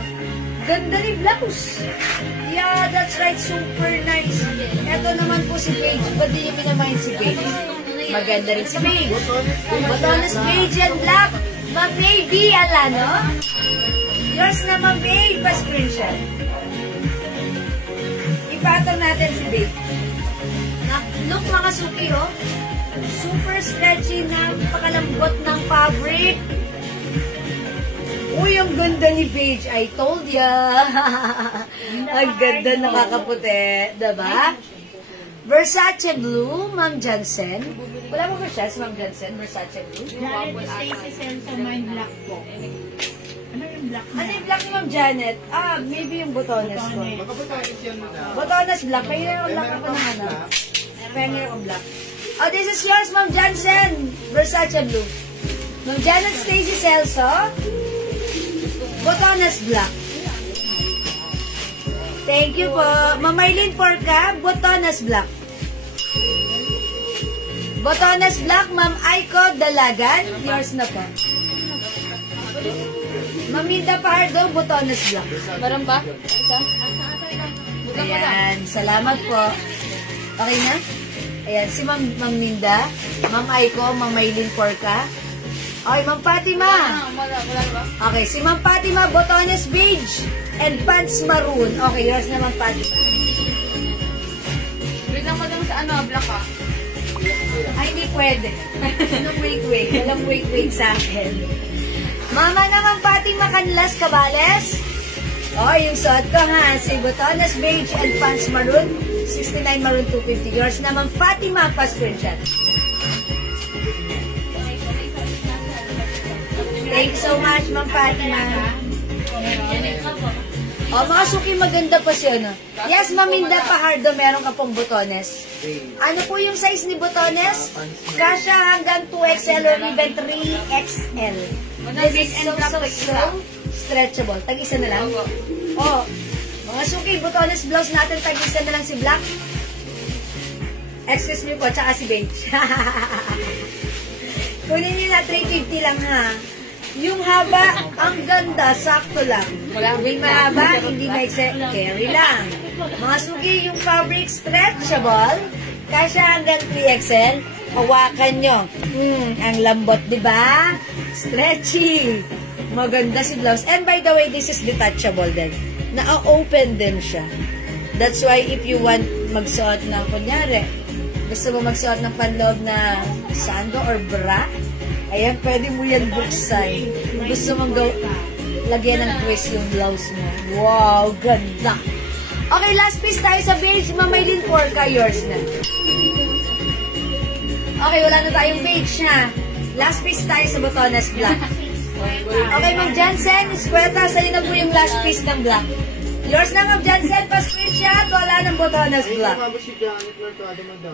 Ganda ni blouse. Yeah, that's right. Super nice. Ito naman po si Paige. Ba't di nyo minamahin si Paige? Maganda rin si Paige. Botones beige and black. Ma'am Baby, ala, no? Yours na, Ma'am Babe. Pa-screenshot. Ipatong natin si Babe. Look, mga suki, oh. Super stretchy na pakalambot ng fabric. Uy, ang ganda ni Paige. I told ya. Ang ganda, nakakaputi. Diba? Versace Blue, Ma'am Jansen. Wala mo ba siya si Ma'am Jansen? Versace Blue? Janet Stacy Senso, mine black po. Ano yung black na? Ano yung black ni Ma'am Janet? Ah, maybe yung botones ko. Botones black. Kaya yung black ako na ano. Kaya yung black. Oh, this is yours, Ma'am Jansen. Versace Blue. Ma'am Janet Stacy Celso. Botones black. Thank you po. Mamaylin Porca, botones black. Botones black, Ma'am Aiko Dalagan. Yours na po. Ma'am Minda Pardo, botones black. Meron ba? Isa? Ayan, salamat po. Okay na? Ayan, si Ma'am Minda, Ma'am Aiko, Mamaylin Porca. Okay, Ma'am Fatima. Wala ba? Okay, si Ma'am Fatima, botones beige and pants maroon. Okay, yours na, Ma'am Fatima. Wait lang sa ano, black ah. Ay, hindi pwede. Walang wait-wait. Walang wait-wait sa akin. Mama naman Fatima Canlas Cabales. Oh, yung suot ko ha. Si Botones beige and pants maroon. 69 maroon 250. Yours naman Fatima pa-screenshot. Thank you so much, Ma'am Fatima. Oh, mga suki, maganda pa siya, no? Yes, Ma'am Minda Pahardo, meron ka pong Botones. Ano po yung size ni Botones? Kasha hanggang 2XL or even 3XL. This is so stretchable. Tag-isa na lang. Oh, mga suki, Botones blouse natin, tag-isa na lang si Black. Excuse me po, tsaka si Bench. Kunin nyo na 350 lang, ha? Yung haba, ang ganda, sakto lang. Hindi mahaba, hindi maikse, carry lang. Mga suki, yung fabric stretchable, kasya hanggang 3XL, hawakan nyo. Ang lambot, di ba? Stretchy. Maganda si blouse. And by the way, this is detachable din. Na-open din siya. That's why if you want magsuot ng, kunyari, gusto mo magsuot ng panloob na sando or bra, ayan, pwede mo yan buksan. Gusto mong lagyan ng twist yung blouse mo. Wow, ganda. Okay, last piece tayo sa beige. Mamaylin Porca, yours na. Okay, wala na tayong beige na. Last piece tayo sa Botones black. Okay, Ma'am Jansen, Escueta, sa'yo na po yung last piece ng black. Yours na, Ma'am Jansen, pa-screenshot. Wala ng Botones black.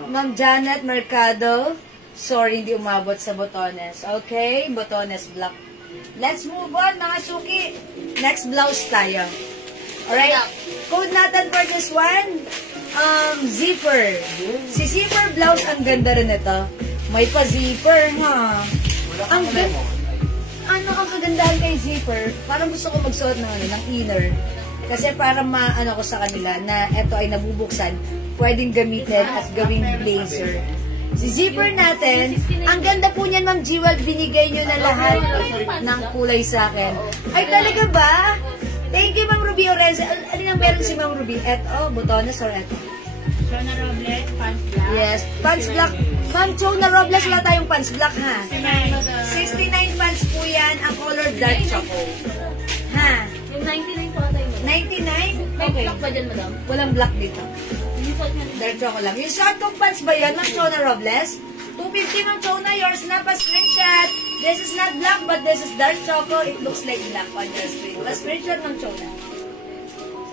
Ma'am Janet Mercado. Sorry, hindi umabot sa Botones. Okay, Botones black. Let's move on, mga suki. Next blouse tayo. Alright, code natin for this one, zipper. Si zipper blouse, ang ganda rin ito. May pa-zipper, ha? Ang ganda. Ano ang kagandahan kay zipper? Parang gusto ko magsuot ng inner. Kasi para maano ko sa kanila na ito ay nabubuksan, pwedeng gamitin at gawing blazer. Si zipper natin, ang ganda po niyan, Ma'am Jewel, binigay nyo na lahat ng kulay sa akin. Ay, talaga ba? Thank you, Ma'am Ruby Orez. Ano yung meron si Ma'am Ruby? Eto, Botones or eto? Chona Robles, pants black. Yes, pants black. Ma'am Chona Robles, wala tayong pants black, ha? 69 pants po yan, ang color dark chocolate. Ha? Yung 99 po tayo. 99? May Okay. black ba dyan, madam? Walang black dito. Dark chocolate lang. Yung short kong pants ba yan, Ma'am Chona Robles? 250, Ma'am Chona, yours na pa screenshot. This is not black, but this is dark choco. It looks like black on your screen. Pa screenshot, Ma'am Chona.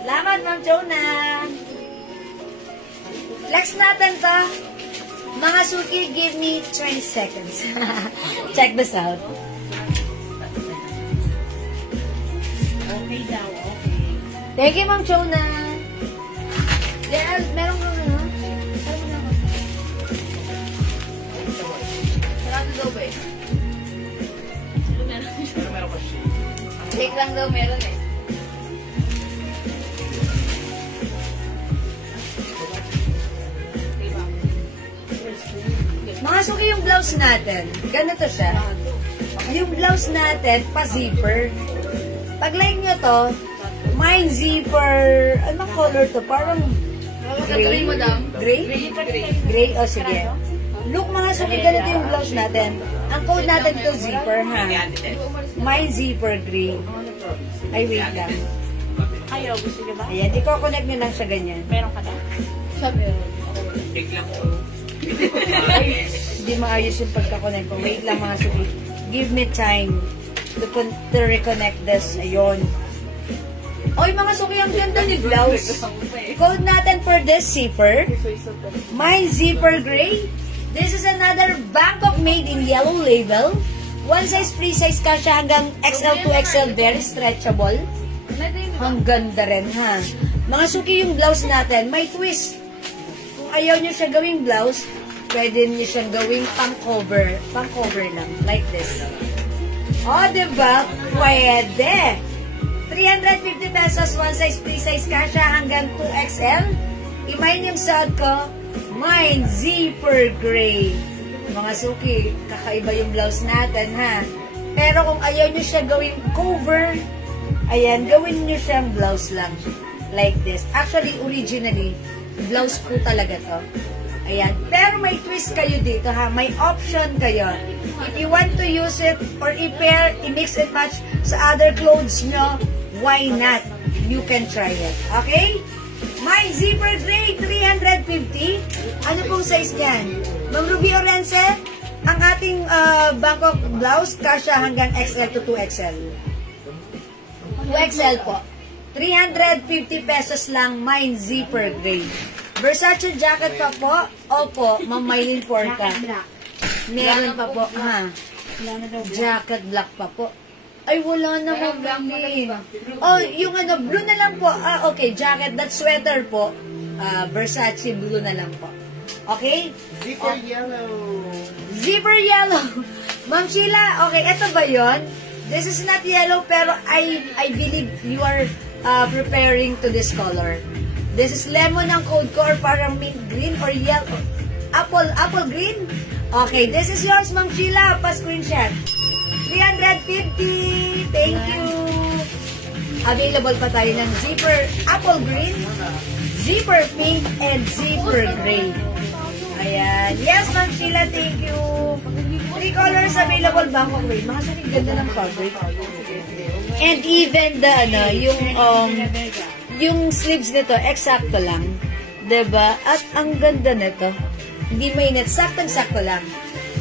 Salamat, Ma'am Chona. Next natin to. Mga suki, give me 20 seconds. Check this out. Okay daw, okay. Thank you, Ma'am Chona. Meron ko ano? Sarado daw ba eh? Take lang daw meron eh. Mga suki, yung blouse natin, ganito siya. Yung blouse natin, pa-zipper. Pag-line nyo to, mine zipper, anong color to? Parang Gray, madam. Gray? Gray? O, sige. Look, mga suki, ganito yung blouse natin. Ang code natin to zipper, ha? Mine zipper gray. Ay, wait lang. Ayaw, gusto niyo ba? Ayan, i-connect nyo lang siya ganyan. Meron ka na? Sabi. Hindi maayos yung pagka-connect ko. Wait lang, mga suki. Give me time to reconnect this. Ayun. Oy, mga suki, ang ganda ni blouse. Code natin for this zipper. My zipper gray. This is another Bangkok made in yellow label. One size, free size ka siya hanggang XL to XL. Very stretchable. Ang ganda rin, ha? Mga suki, yung blouse natin, may twist. Kung ayaw nyo siya gawing blouse, pwede nyo siyang gawing pang-cover. Pang-cover lang. Like this. O, diba? Pwede. 350 pesos, one size, free size ka siya hanggang 2XL. I-mine yung suot ko. Mine zipper gray. Mga suki, kakaiba yung blouse natin, ha? Pero kung ayaw nyo siya gawing cover, ayan, gawin nyo siyang blouse lang. Like this. Actually, originally, blouse po talaga to. Ayan. Pero may twist kayo dito ha. May option kayo. If you want to use it or i-pair, i-mix and match sa other clothes nyo, why not? You can try it. Okay? My zipper gray, 350. Ano pong size niyan? Ma'am Ruby Orense, ang ating Bangkok blouse, kasya hanggang XL to 2XL. 2XL po. 350 pesos lang, mine zipper gray. Versace jacket pa po. Opo, Ma'am Maylin Porca. Meron pa po, ha? Jacket black pa po. Ay, wala na, Ma'am Maylin. Oh, yung ano, blue na lang po. Ah, okay, jacket, that sweater po. Versace blue na lang po. Okay? Zipper yellow. Zipper yellow. Ma'am Sheila, okay, eto ba yon? This is not yellow, pero I believe you are preparing to this color. This is lemon ang code ko, or parang mint green or yellow. Apple green? Okay, this is yours, Ma'am Sheila. Pa-screenshot. 350. Thank you. Available pa tayo ng zipper apple green, zipper pink, and zipper gray. Ayan. Yes, Ma'am Sheila, thank you. 3 colors available, Bangkok Way. Mga saling ganda ng fabric. And even the, yung sleeves nito, eksakto lang. Diba? At ang ganda nito. Hindi mainit. Saktang-sakto lang.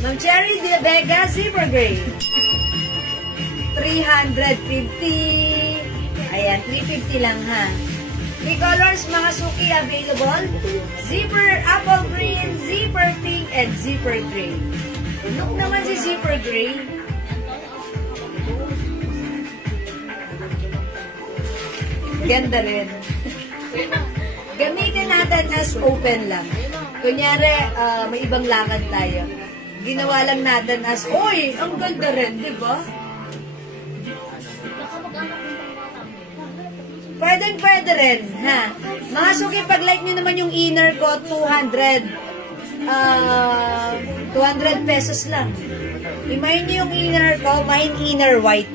Ma'am Cherry De Vega, zipper gray. 350. Ayan, 350 lang ha. 3 colors, mga suki available. Zipper apple green, zipper pink, and zipper gray. Look naman si zipper gray. Ganda rin. Gamitin natin as open lang. Kunyari, may ibang lakad tayo. Ginawa lang natin as, oy, ang ganda rin, di ba? Pwede rin, ha? Mga suki, pag-like nyo naman yung inner ko, 200 pesos lang. Imayin nyo yung inner ko, mine inner white.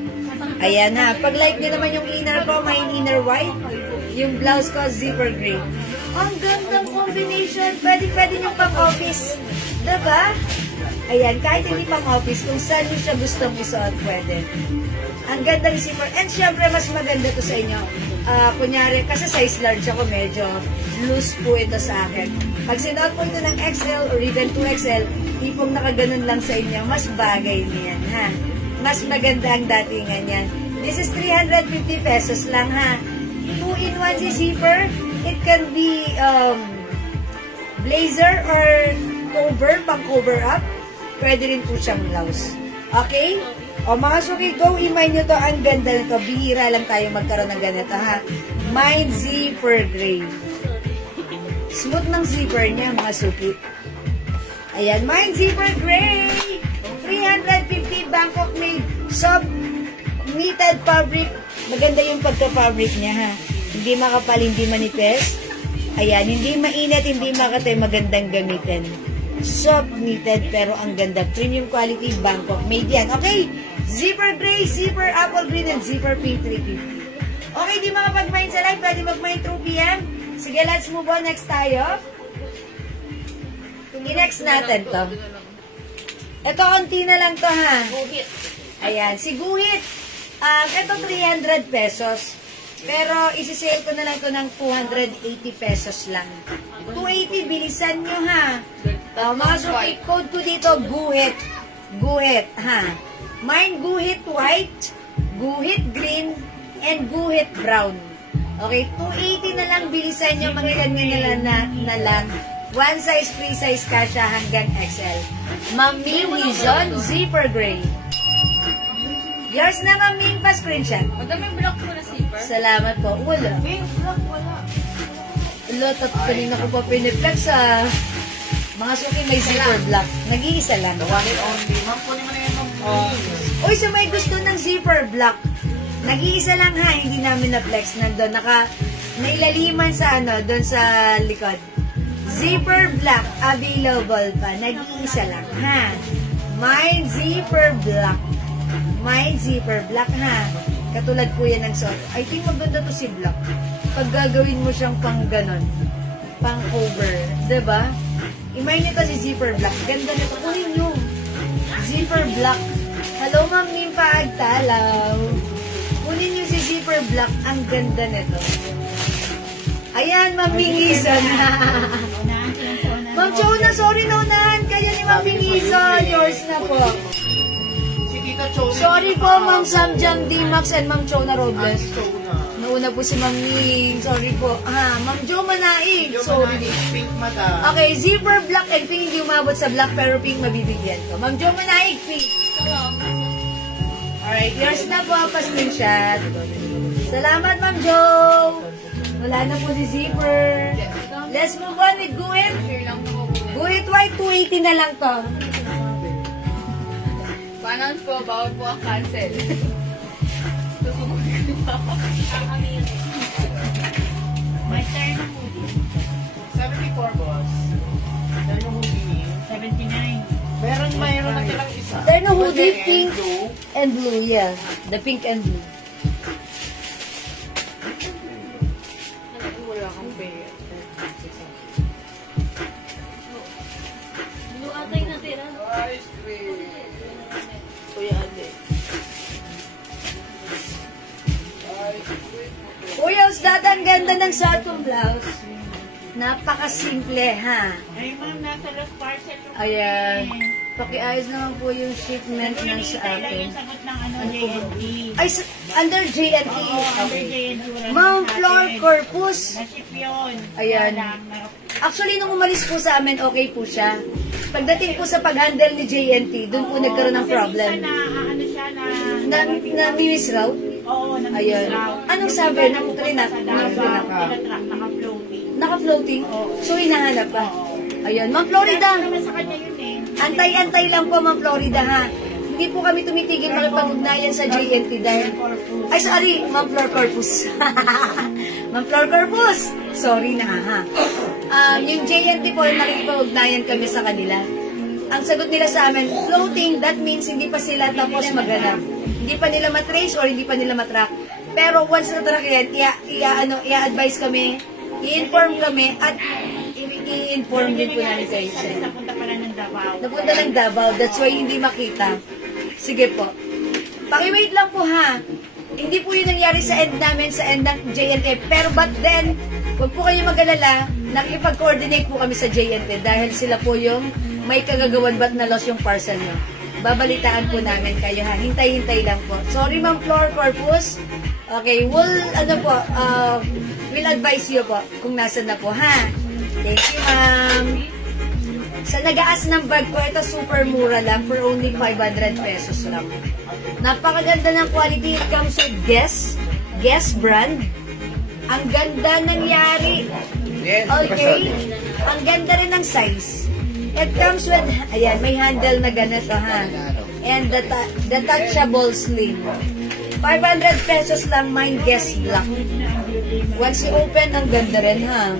Ayan ha, pag-like nyo naman yung inner ko, mine inner white. Yung blouse ko, zipper gray. Ang gandang combination. Pwede nyo pang-office. Diba? Ayan, kahit hindi pang-office, kung saan nyo siya gustong isuot, pwede. Ang ganda ng zipper. And syempre, mas maganda to sa inyo. Kunyari, kasi size large ako, medyo loose po ito sa akin. Pag sinuot po ito ng XL or even 2XL, tipong nakaganon lang sa inyo, mas bagay niyan, ha? Mas maganda ang datingan yan. This is 350 pesos lang, ha? 2-in-1 si zipper. It can be blazer or cover, pang-cover up. Pwede rin po siyang blouse. Okay? O mga suki, go email nyo to. Ang ganda nito. Bihira lang tayo magkaroon ng ganito, ha? Mine zipper gray. Smooth ng zipper niya, mga suki. Ayan, mine zipper gray. 350 Bangkok made. Soft knitted fabric. Maganda yung pagka-fabric niya, ha? Hindi makapal, hindi manipis. Ayan, hindi mainit, hindi makatay. Magandang gamitin. Soft knitted, pero ang ganda. Premium quality Bangkok made yan. Okay? Zipper gray, zipper apple green, and zipper pink 350. Okay, di makapag-mine sa live. Pwede mag-mine through PM. Sige, let's move on. Next tayo. I-next natin to. Ito, konti na lang to, ha? Ayan, si Guhit. Ito, 300 pesos. Pero, isi-sale ko na lang ito ng 280 pesos lang. 280, bilisan nyo, ha? Mga suki, code ko dito, Guhit. Guhit, ha? Mine, Guhit white, Guhit green, and Guhit brown. Okay, 280 na lang, bilisan nyo, mangilan na lang. One size, free size kasha hanggang XL. Mami Wizon, zipper gray. Yours na, Mami, pa-screenshot. Madaming block mo na zipper. Salamat po. Wala. May block, wala. Lot at kanina ko pa piniplex sa mga suki may zipper block. Nag-iisa lang. The one and only. Ma'am, kunin mo na yan, ma'am. Uy, so may gusto ng zipper block. Nag-iisa lang, ha, hindi namin na-flex. Nandun, nailaliman sa doon sa likod. Zipper black, available pa. Nag-iisa lang, ha. Mine zipper black. Mine zipper black, ha. Katulad po yan ng suot. I think maganda to si black. Pag gagawin mo siyang pang ganon, pang cover, diba? Imay nito si Zipper Black. Ganda nito. Kunin nyo. Zipper Black. Hello, Ma'am Nimpa Agtalaw. Kunin nyo si Zipper Black. Ang ganda nito. Ayan, Ma'am Mingizon. Ma'am Chona, sorry na unahan kayo ni Ma'am Mingizon. Yours na po. Sorry po, Ma'am Samjang D-Max and Ma'am Chona Robles. Nauna po si Ma'am Ming. Sorry po. Ma'am Jo Manaig. Sorry. Pink mata. Okay, Zipper Black and Pink. Hindi umabot sa black pero pink mabibigyan ko. Ma'am Jo Manaig, pink. Alright, yours na po. Pa-screenshot. Salamat, Ma'am Jo. Wala na po si Zipper. Let's move on with Guhit. Guhit White, 280 na lang to. Pa-announce ko, bawal po ang cancel. My turn na po. 74, boss. Turn ng hoodie. 79. Mayroon na silang isa. Turn ng hoodie, pink and blue. Yeah, the pink and blue. Wala kang pera. Blue atay natira. Ice cream. Kuya Ade. Kuya Ustad, ang ganda ng suot kong blouse. Napakasimple, ha? Ay, ma'am, nasa Los Parcel. Ayan. Pakiayos naman po yung shipment ng sa Hinihintay lang akin. yung sagot ng JNT. Ay, under JNT. Oo, under Okay. JNT. Wala Mount na Floor natin. Corpus. Na-ship yun. Ayan. Actually, nung umalis po sa amin, okay po siya. Pagdating po sa pag-handle ni JNT, doon po nagkaroon ng problem. Kasi minsan na, ano siya, Na-miss raw? Oo, Ayun. Anong sabi ng trinat? Naka-track, naka-floating. Naka-floating? So, hinahanap pa. Ayun. Ma'am Florida. Naman sa kanya yun eh. Antay-antay lang po, Ma'am Florida, ha? Hindi po kami tumitigil makipag-ugnayan sa JNT dahil... Ay, sorry, Ma'am Flor Corpus. Ma'am Flor Corpus! Sorry na, ha? Yung JNT po, nakipag-ugnayan kami sa kanila. Ang sagot nila sa amin, floating, that means hindi pa sila tapos maghanap. Hindi pa nila matrace or hindi pa nila matrack. Pero once na-track yan, i-advise kami, i-inform kami, at i-inform din po namin kayo. Napunta pala ng Davao. Napunta ng Davao, that's why hindi makita. Sige po. Paki-wait lang po, ha? Hindi po yun nangyari sa end namin, sa end ng JNT. Pero but then, huwag po kayo mag-alala, nakipag-coordinate po kami sa JNT dahil sila po yung may kagagawan ba't na-lost yung parcel nyo. Babalitaan po namin kayo, ha? Hintay-hintay lang po. Sorry, Ma'am Flor Corpus. Okay, we'll advise you po kung nasan na po, ha? Thank you, ma'am. Sa nag-aas ng bag ko, ito super mura lang for only 500 pesos lang. Napakaganda ng quality. It comes with Guess brand. Ang ganda nangyari. Okay? Ang ganda rin ng size. It comes with, ayan, may handle na ganito, ha? And the detachable sling. 500 pesos lang, mine Guess Black. Once you open, ang ganda rin, ha?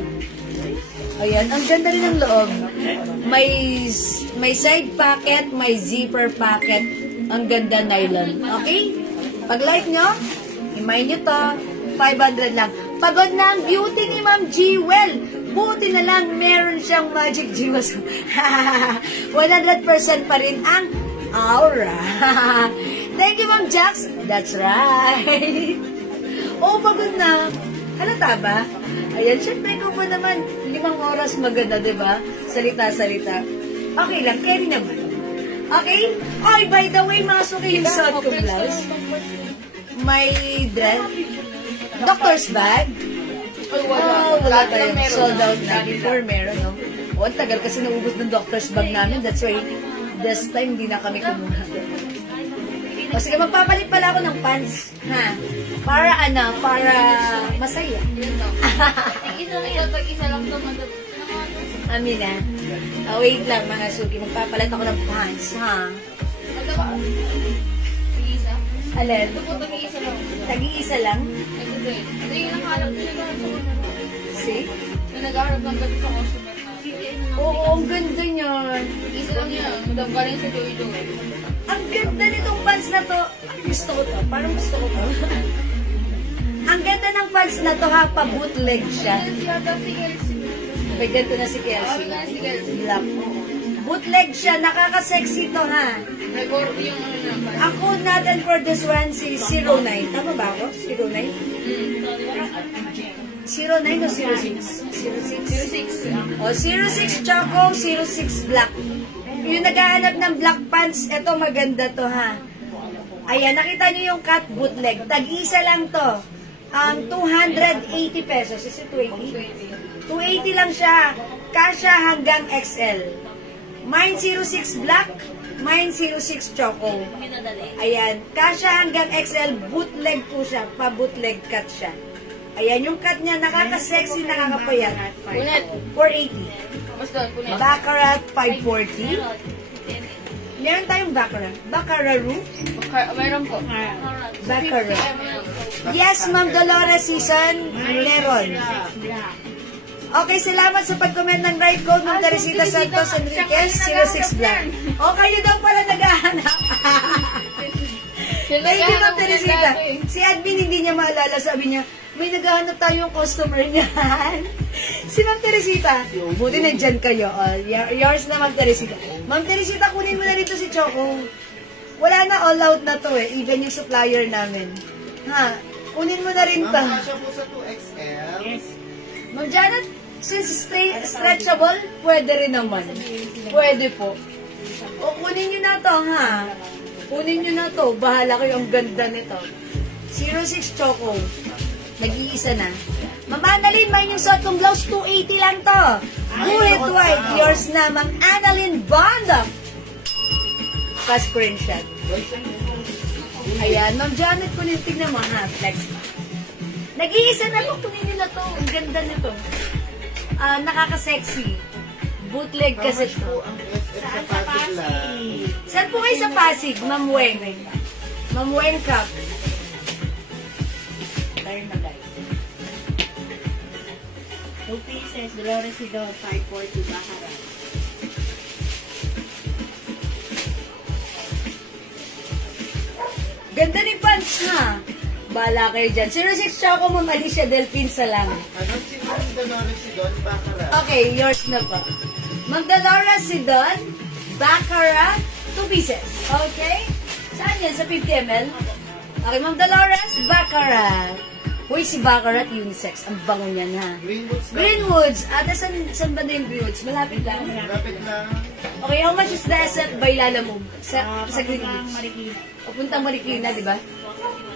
Ayan, ang ganda rin ng loob. May side pocket, may zipper pocket. Ang ganda nylon. Okay? Pag like nyo, imay nyo to. 500 lang. Pagod na ang beauty ni Ma'am Jewel. Buti na lang meron siyang magic jewels. 100% pa rin ang aura. Thank you, Ma'am Jax. That's right. Oh, pagod na. Halata ba? Ayan, syempre ko pa naman 5 oras maganda, diba? Salita-salita. Okay lang, carry naman. Okay? Ay, by the way, mga suki yung suot ko blouse. May dress. Doctor's bag. Wala tayong sold out na. Before meron, no? O, ang tagal kasi naubos ng doctor's bag namin. That's why, this time, hindi na kami kumuha. O, sige, magpapalit pala ako ng pants. Ha? Para masaya. Tag-isa lang naman. Amin na. Wait lang, mga suki. Magpapalit ako ng pants, ha? Tag-isa? Alin? Ito po, tag-isa lang. Tag-iisa lang? Ito din. Ito yung nakaharap na nag-harap sa See? na nag-harap ng gabi sa customer na. Oo, ang ganda niyan. Isa lang yan. Madam galing sa Joy-Joy. Ang ganda nitong pants na to. Gusto ko to. Parang gusto ko to. Ang ganda ng pants na to, ha? Pa-bootleg siya. Yes, yata si Elsie. May ganito na si Kelsey. Ano na si Kelsey? Black. Bootleg siya. Nakaka-sexy to, ha? May 40 yung ano naman. Ang code natin for this one si 09. Tama ba ako? 09? 09 o 06? 06. 06. O, 06 Choco, 06 Black. Yung naghahanap ng black pants, eto maganda to, ha? Ayan, nakita nyo yung cut bootleg. Tag-isa lang to. 280 pesos. Is it 280? 280 lang siya. Kasha hanggang XL. Mine 06 Black, mine 06 Choco. Ayan, kasha hanggang XL, bootleg po siya. Pa-bootleg cut siya. Ayan, yung cut niya, nakaka-sexy, nakakapayat. Punet. 480. Mas doon, punet. Baccarat, 540. Meron tayong Baccarat. Baccararoo? Mayroon po. Baccarat. Yes, Ma'am Dolores Season. Meron. Okay, salamat sa pag-comment ng right code ng Teresita Santos Enriquez, 06 Black. O, kayo daw pala naghahanap. Thank you, Ma'am Teresita. Si admin hindi niya maalala, sabi niya, may naghahanap tayong customer niyan. Si Ma'am Teresita, buti nandyan kayo. Yours na, Ma'am Teresita. Ma'am Teresita, kunin mo na rito si Choco. Wala na, all out na to eh. Even yung supplier namin. Ha? Kunin mo na rin to. Siya po sa 2XL. Ma'am Janet, since stretchable, pwede rin naman. Pwede po. O, kunin nyo na to, ha? Kunin nyo na to. Bahala kayo, ang ganda nito. 06 Choco. Nag-iisa na. Ma'am Annalyn, may yung suot kong blouse, 280 lang to. Bullet white. Yours na, Ma'am Annalyn Bond. Pa-screenshot. Ayan, Ma'am Janet, kunin, tignan mo, ha? Flex. Nag-iisa na lang, kunin nyo na to. Ang ganda nito. Nakaka-sexy. Bootleg kasi to. Ang SF sa Pasig lang. Saan po kayo sa Pasig, Ma'am Weng? Ma'am Weng Cup. Tayo na guys. 2 pieces, Dolores Sidon, 540 Baccarat. Ganda ni pants na. Bala kayo dyan. 06 Choco, Ma'am Alicia Delpin Salam. Anong si Ma'am Dolores si Don Baccarat? Okay, yours na pa. Ma'am Dolores Sidon, Baccarat, 2 pieces. Okay? Saan yan? Sa 50 ml? Okay, Ma'am Dolores, Baccarat. Uy, si Baccarat unisex. Ang bango niyan, ha? Greenwoods. Greenwoods. Ate, saan ba na yung Greenwoods? Malapit lang. Lapit lang. Okay, how much is the asset by Lalamove? Sa Greenwoods? Marikina. O puntang Marikina, di ba?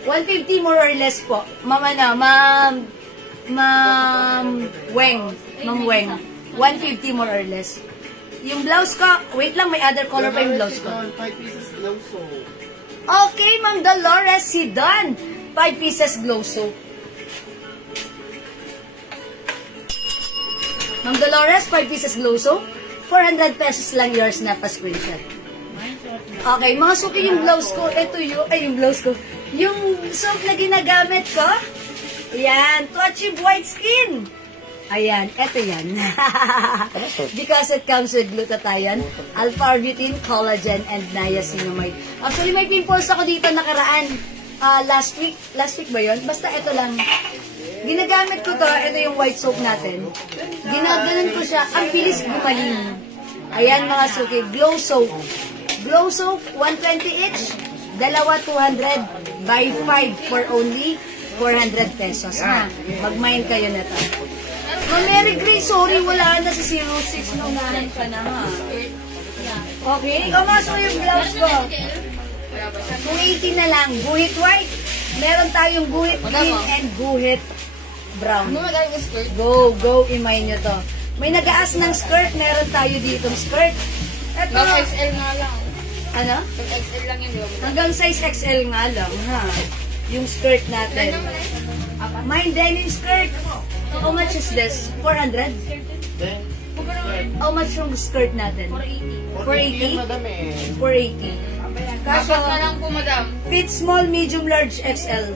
150 more or less po. Ma'am Weng. Ma'am Weng. 150 more or less. Yung blouse ko, wait lang, may other color pa yung blouse ko. 5 pieces glow soap. Okay, Ma'am Dolores Sidon. 5 pieces glow soap. Ma'am Dolores, 5 pieces glow soap. 400 pesos lang, yours na pa screenshot. Okay, mga suki yung blouse ko. Ito yung blouse ko. Yung soap na ginagamit ko. Ayan, Touchy White Skin. Ayan, eto yan. Because it comes with glutathione, alpha-arbutin, collagen, and niacinamide. Actually, may pimples ako dito nakaraan. Last week ba yun? Basta ito lang. Ginagamit ko to, ito yung white soap natin. Ginaganon ko siya, ang bilis gumaling. Ayan mga suki, glow soap. Glow soap, 120 each. Dalawa, 200. Buy 5 for only 400 pesos. Ha? Mag-mind kayo na to. Mary Grace, sorry, wala na si 06 nung nahan ka na, ha? Okay, kamas mo yung blouse ko. 280 na lang. Guhit white. Meron tayong guhit green and guhit brown. Ano magaling yung skirt? Go, imay nyo to. May nagaas ng skirt, meron tayo ditong skirt. Ito, Mga XL nga lang. ano? Pag XL lang yun, di ba? Hanggang size XL nga lang, ha? Yung skirt natin. Mine denim skirt. How much is this? 400? How much yung skirt natin? 480? 480? 480. Kaso, Apat na lang po, madam. fit small, medium, large, XL.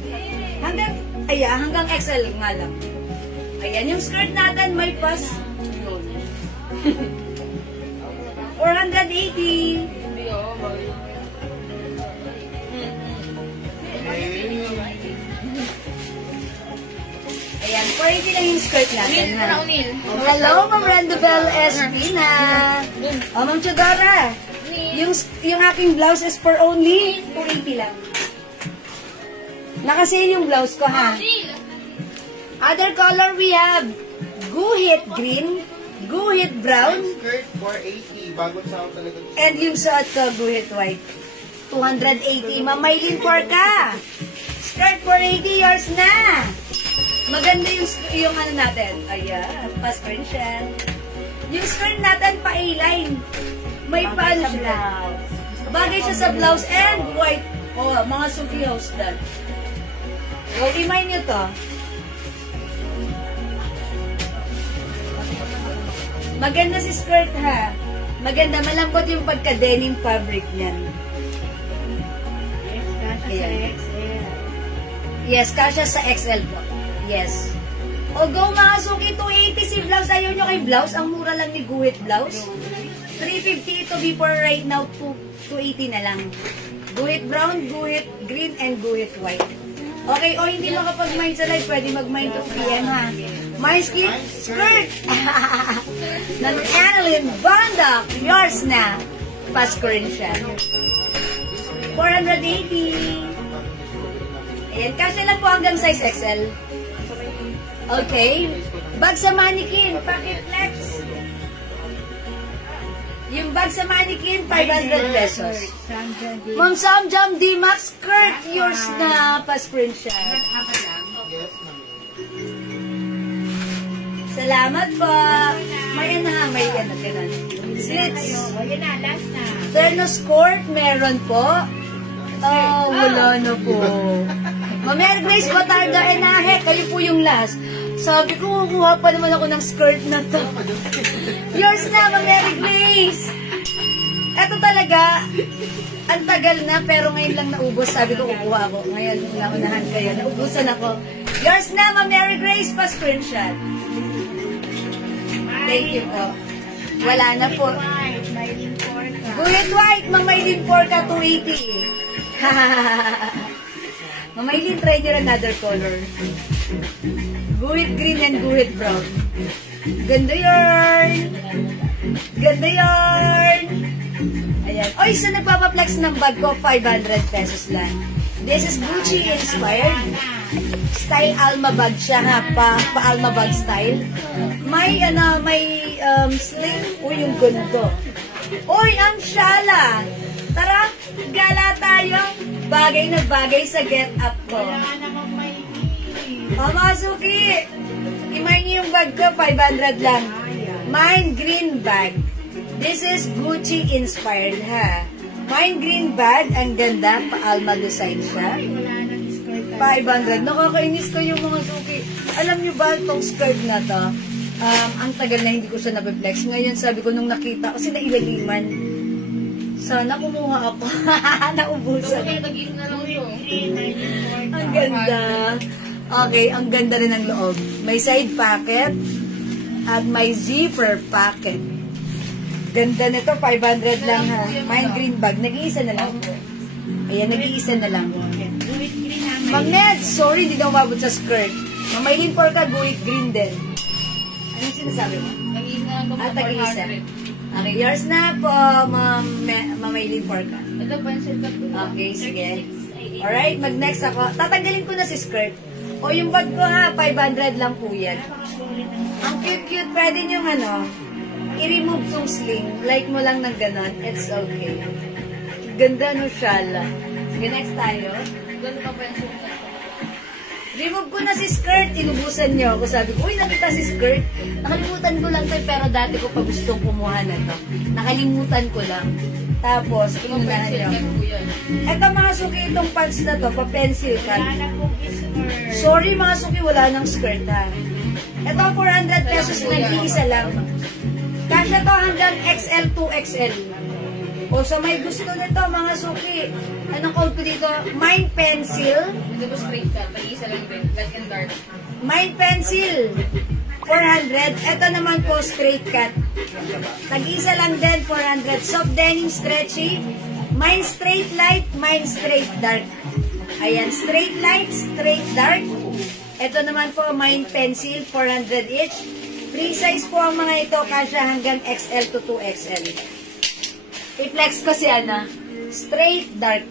Hanggang XL nga lang. Ayan, yung skirt natin may pas. 480. Hindi, oh, bagay. Ayan, 480 lang yung skirt natin. Neil, Ha? brown Neil. Oh, hello, Ma'am Randabel Espina. Oh, Ma'am Chodora. Yung aking blouse is for only 480 lang. Nakasale yung blouse ko, ha? Other color we have guhit green, guhit brown, Skirt 480. Bago sa ako talaga. and yung suot ko, guhit white. 280. Mamaylin for ka. Skirt 480, yours na. Maganda yung ano natin. Ayan, pa-screen siya. Yung skirt natin, pa-A-line. May paano siya. Bagay siya sa blouse and white. Oh, mga Suki house dad. So, remind nyo to. Maganda si skirt, ha? Maganda, malambot yung pagka-denim fabric niyan. Ayan. Yes, kasha sa XL po. Yes. O go mga Suki, 280 si blouse. Ayaw nyo kay blouse? Ang mura lang ni guhit blouse. 350 ito before right now, 280 na lang. Guhit brown, guhit green, and guhit white. Okay, o hindi makapag-mind sa live, pwede mag-mind 2 PM, ha? My skin skirt! ng Annalyn Bondoc, yours na. Pass ko rin siya. 480. Ayan, kasya lang po hanggang size XL. Okay. Bag sa mannequin, Pocket Flex. Yung bag sa mannequin, 500 pesos. Ma'am Sam Jam D-Max skirt, yours na. Pass-print siya. Yes, ma'am. Salamat po. May ano ha, may ano, ganun. Slits. Yun na, last na. Ternos Court, meron po. Oh, wala na po. Ma'am Grace Batarga, enahe, kayo po yung last. Sabi ko, kukuha pa naman ako ng skirt na to. Yours na, Ma'am Grace. Eto talaga, ang tagal na, pero ngayon lang naubos. Sabi ko, kukuha ako. Ngayon, naunahan kayo. Naubusan ako. Yours na, Ma'am Grace, pa-screenshot. Thank you po. Wala na po. Guhit white, Mamaylin Porca, 280. Mamaylin, try nyo another color. Guhit green and guhit brown. Ganda yarn! Ganda yarn! Ayan. Oy, so nagpapaplex ng bag ko, 500 pesos lang. This is Gucci inspired. Style Alma bag siya, ha? Pa-Alma bag style. May, sling. Uy, yung ganito. Uy, ang shala! Tara, gala tayo. Bagay na bagay sa get-up ko. Mga Suki, imay niyo yung bag ko, 500 lang. Mine green bag. This is Gucci inspired, ha? Mine green bag, ang ganda, pa-Alma design siya. 500. Nakakainis ko yung mga Suki. Alam niyo ba itong skirt na to? Ang tagal na hindi ko siya napiplex. Ngayon sabi ko nung nakita kasi nailaliman. Sana kumuha ako. Naubusan. Ang ganda. Okay, ang ganda rin ng loob. May side pocket at may zipper pocket. Ganda nito, 500 lang, ha. Mine green bag. Nag-iisa na lang. Ayan, nag-iisa na lang. Ma'am Ned, sorry, hindi na umabot sa skirt. Mamaylin for ka, guhit green din. Anong sinasabi mo? At tag-iisa. Okay, yours na po, Mamaylin for ka. Okay, sige. Alright, mag-next ako. Tatanggalin ko na si skirt. O yung bag ko, ha, 500 lang po yan. Ang cute-cute, pwede nyo i-remove tong sling. Like mo lang ng ganon. It's okay. Ganda no, shala. Sige, next tayo. Remove ko na si skirt. Inubusan nyo ako. Sabi ko, uy, nakita si skirt. Nakalimutan ko lang to, pero dati ko pa gustong kumuha na to. Nakalimutan ko lang. Tapos, inunahan nyo. Eto mga Suki, itong pants na to, pa-pencil cut. Sorry mga Suki, wala nang skirt, ha. Ito, 400 pesos na, isa lang. Kasya to hanggang XL to XL. O, so may gusto nito mga Suki. Anong code ko dito? Mine Pencil. Mine Pencil. 400. Ito naman po, straight cut. Tag-isa lang din, 400. Soft denim stretchy. Mine straight light, mine straight dark. Ayan, straight light, straight dark. Ito naman po, Mine Pencil, 400 each. Free size po ang mga ito, kasya hanggang XL to 2XL. I-flex ko si Ana. Straight dark.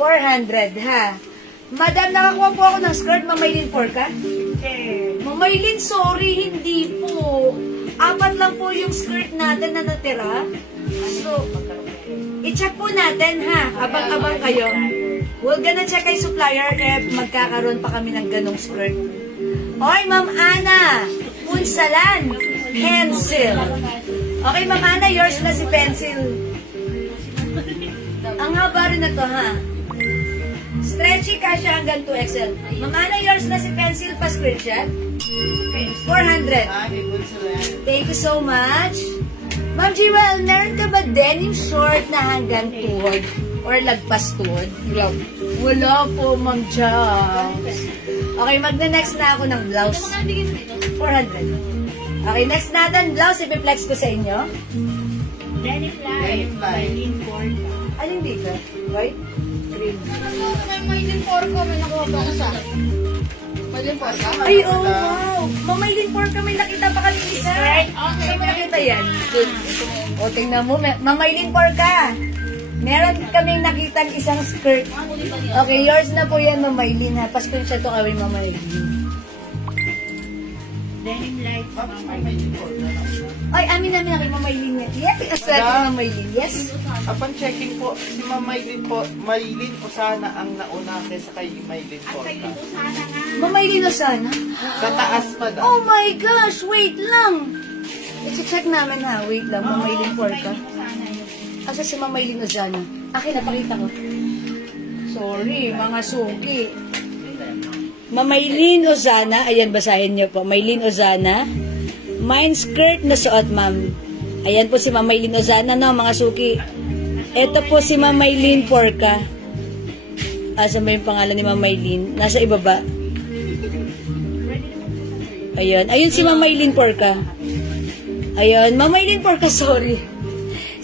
400, ha? Madam, nakakuha po ako ng skirt. Mamaylin ka? Mamaylin, sorry, hindi po. 4 lang po yung skirt natin na natira. So, i-check po natin, ha? Abang-abang kayo. We're gonna check kay supplier if magkakaroon pa kami ng ganong skirt. Oy, Ma'am Ana! Punsalan! Pencil! Okay, Ma'am Ana, yours na si Pencil. Ang haba rin na to, ha? Stretchy kasha hanggang 2XL. Ma'am Ana, yours na si Pencil pa screenshot. 400. Thank you so much. Ma'am Jewel, meron ka ba denim short na hanggang tuhod? Or lagpas tuhod? Wala po, Ma'am Jobs. Okay, magna-next na ako ng blouse. 400. Okay, next natin, blouse. Ipiplex ko sa inyo. Denim Light. Mylene Porca. Alin dito? White? Green. Maylin Porca, may nakuha ba ako sa... Maylin Porca? Ay, oh, wow. Mamaylin Porca, may nakita pa kami isa. Saan mo nakita yan? O, tingnan mo. Mamaylin Porca. Meron kaming nakitang isang skirt. Okay, yours na po yan, Mamaylin, ha? Pascreenshot to kami, Mamaylin. Denim Light. Ay, amin namin kay Mamaylin. Yes, aswerte ni Mamaylin. Yes? Upon checking po, si Ma'am Maylin po, Maylin po sana ang nauna kaysa kay Maylin po. Mamaylin o sana? Sa taas pa daw. Oh my gosh, wait lang. I-check namin, ha? Wait lang, Mamaylin Porca. Asa si Mamaylin Ozana? Akin, napakita ko. Sorry, mga suki. Mamaylin Ozana, ayan, basahin niyo po. Maylin Ozana. Mine skirt na suot, ma'am. Ayan po si Mamaylin Ozana, no, mga suki. Ito po si Mamaylin Porca. Asa ba yung pangalan ni Mamaylin? Nasa ibaba. Ayan. Ayun si Mamaylin Porca. Ayan. Mamaylin Porca, sorry.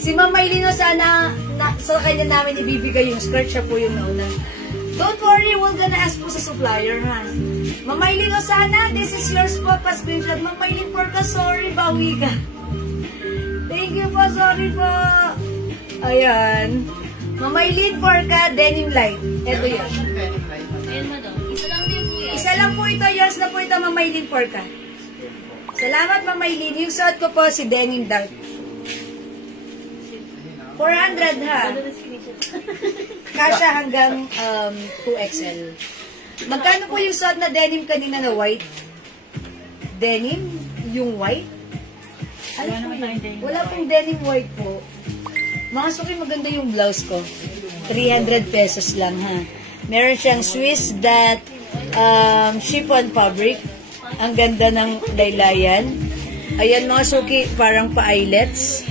Si Mamaylin Ozana, sa kanya namin ibibigay yung skirt. Siya po yung nauna. Don't worry, we're gonna ask po sa supplier, ha? Mamaylin Ozana, this is yours po, pa-screenshot. Mamaylin Porca, sorry, bawi ka. Thank you po, sorry po. Ayan. Mamaylin Porca, Denim Light. Ito yun. Isa lang po ito, yours na po ito, Mamaylin Porca. Salamat, Mamaylin. Yung suot ko po, si Denim Dark. 400, ha? Kasha hanggang 2XL. Magkano po yung suot na denim kanina na white? Denim? Yung white? Ano po yun? Wala pong denim white po. Mga suki, maganda yung blouse ko. 300 pesos lang, ha? Meron siyang Swiss that chiffon fabric. Ang ganda ng laylayan. Ayan, mga suki, parang pa-eyelets.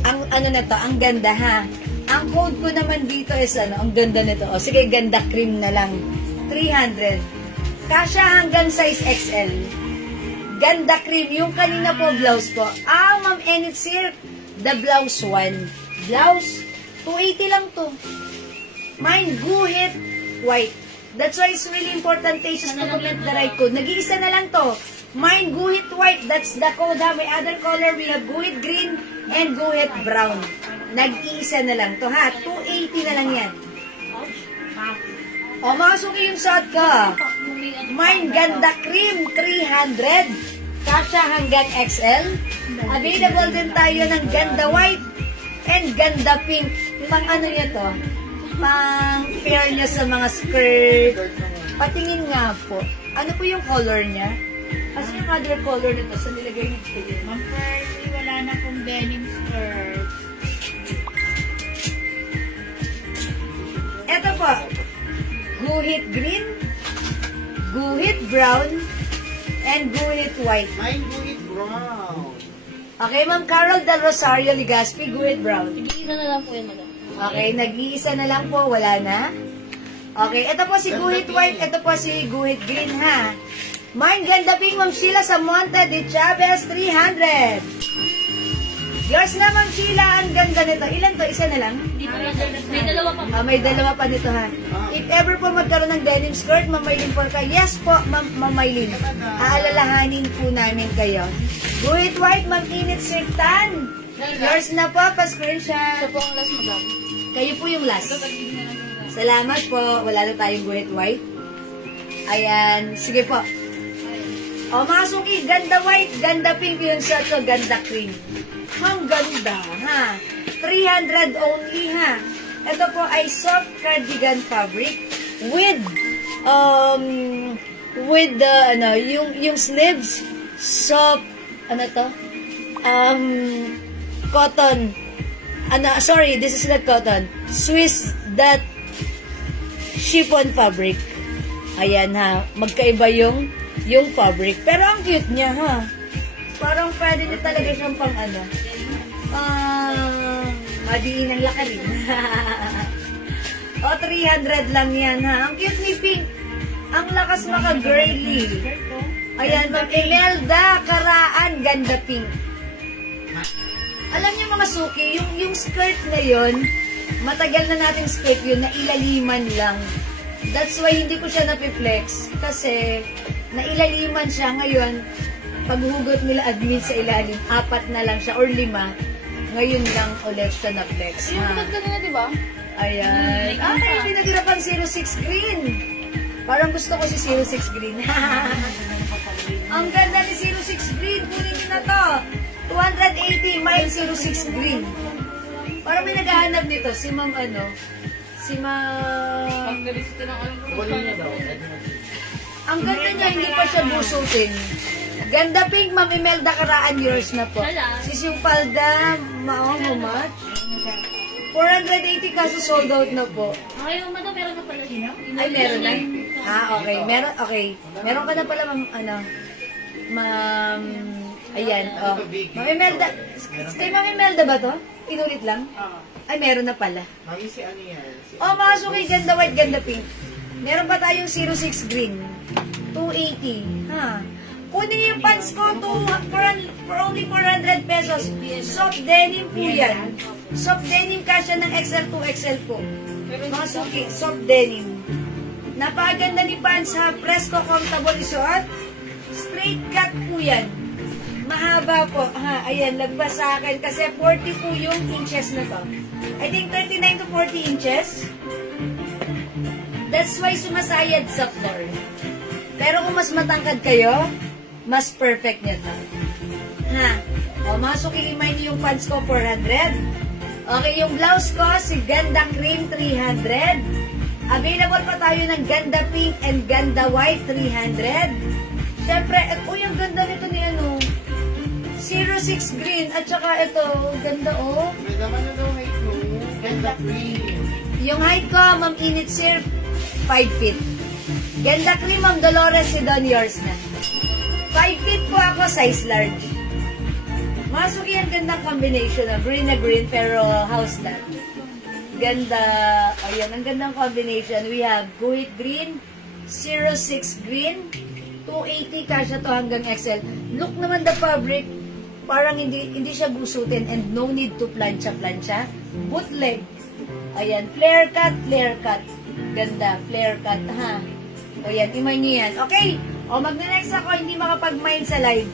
Ang ano na to, ang ganda, ha? Ang code ko naman dito is ano, ang ganda nito. O, sige, ganda cream na lang. 300. Kasha hanggang size XL. Ganda cream. Yung kanina po, blouse po. Ah, Ma'am Enid Silk. The blouse one. Blouse, 280 lang to. Mine, guhit, white. That's why it's really important, Tastes, to comment the right code. Nag-iisa na lang to. Mine, guhit white. That's the code, ha? May other color. We have guhit green and guhit brown. Nag-iisa na lang to, ha? 280 na lang yan. O, mga suki yung suot ko. Mine, ganda cream, 300. Kasha hanggang XL. Available din tayo ng ganda white and ganda pink. Pang ano nyo to? Pang pair nyo sa mga skirt. Patingin nga po. Ano po yung color niya? Kasi yung other color nito sa nilagay nyo dito. Ma'am Percy, wala na pong denim skirt. Ito po. Guhit green, guhit brown, and guhit white. Mine guhit brown. Okay, Ma'am Carol Del Rosario Ligaspi, guhit brown. Nag-iisa na lang po yun, madam. Okay, nag-iisa na lang po, wala na. Okay, ito po si guhit white, ito po si guhit green, ha? Mine ganda pink, Ma'am Sheila Samonte de Chavez, 300. Yours na, Ma'am Sheila, ang ganda nito. Ilan to? Isa na lang? May dalawa pa. May dalawa pa nito, ha? If ever po magkaroon ng denim skirt, Ma'am Maylin Porca? Yes po, Ma'am Maylin. Aalalahanin po namin kayo. Guhit white, Ma'am Init Sirtan. Yours na po, pa-screenshot. Ito po ang last, madam. Kayo po yung last. Salamat po. Wala na tayong guhit white. Ayan. Sige po. O mga suki, ganda white, ganda pink yung shirt ko, ganda cream. Ang ganda, ha? 300 only, ha? Ito po ay soft cardigan fabric with the, yung sleeves, soft, cotton. Sorry, this is not cotton. Swiss that chiffon fabric. Ayan, ha? Magkaiba yung fabric. Pero ang cute niya, ha? Parang pwede niya talaga siyang pang madiin ang laka rin. O, 300 lang yan, ha? Ang cute ni Pink. Ang lakas maka-girly. Ayan, Ma'am Imelda Karaan, ganda pink. Alam niyo mga suki, yung skirt na yon, matagal na nating skirt yun, nailaliman lang. That's why hindi ko siya napiflex. Kasi, nailaliman siya ngayon, paghugot nila admin sa ilalim, 4 na lang siya or 5. Ngayon lang ulit siya na flex. Yung pinag kanina, di ba? Ayan. Ay, pinatira pang 06 green. Parang gusto ko si 06 green. Ang ganda ni 06 green. Kunin niyo na to. 280 mild 06 green. Parang may naghahanap nito. Si Ma'am Si Ma'am... Ang ganda niya, hindi pa siya busutin. Ganda pink, Ma'am Imelda Karaan, yours na po. Sis yung palda, how much? 480 kaso sold out na po. Okay, madam, meron na pala siya. Ay, meron na? Okay. Meron ka na pala, Ma'am, ayan, Ma'am Imelda, kay Ma'am Imelda ba to? Inulit lang? Ay, meron na pala. Mami, si ano yan? Mga suki, ganda white, ganda pink. Meron pa tayong 06 green. 280. Ha? Kunin niyo yung pants ko for only 400 pesos. Soft denim po yan. Soft denim kasya ng XL to XL po. Mga suki, soft denim. Napakaganda ni pants ha. Presko, comfortable isuot. Straight cut po yan. Mahaba po. Ha, ayan, lagpas sa akin. Kasi 40 po yung inches na to. I think 39 to 40 inches. That's why sumasayad sa floor. Pero kung mas matangkad kayo, mas perfect nyo to. Ha? O, masukin niyo yung pants ko, 400. Okay, yung blouse ko, si Ganda Cream, 300. Available pa tayo ng Ganda Pink and Ganda White, 300. Siyempre, yung ganda nito ni 06 green. At saka ito, ganda May naman na daw height mo. Ganda cream. Yung height ko, Ma'am Init Sir, 5 feet. Ganda Cream, Ma'am Dolores, si Don, yours na. 5 feet po ako, size large. Masuki ang gandang combination na green pero house that. Ganda, ayan, ang gandang combination. We have Guhit Green, 06 Green, 280 kasya to hanggang XL. Look naman the fabric, parang hindi siya busutin and no need to plancha. Bootleg. Ayan, flare cut. Ganda, flare cut, ha. Ayan, imay niyo yan. Okay, magna-next ako, hindi makapag-mine sa live.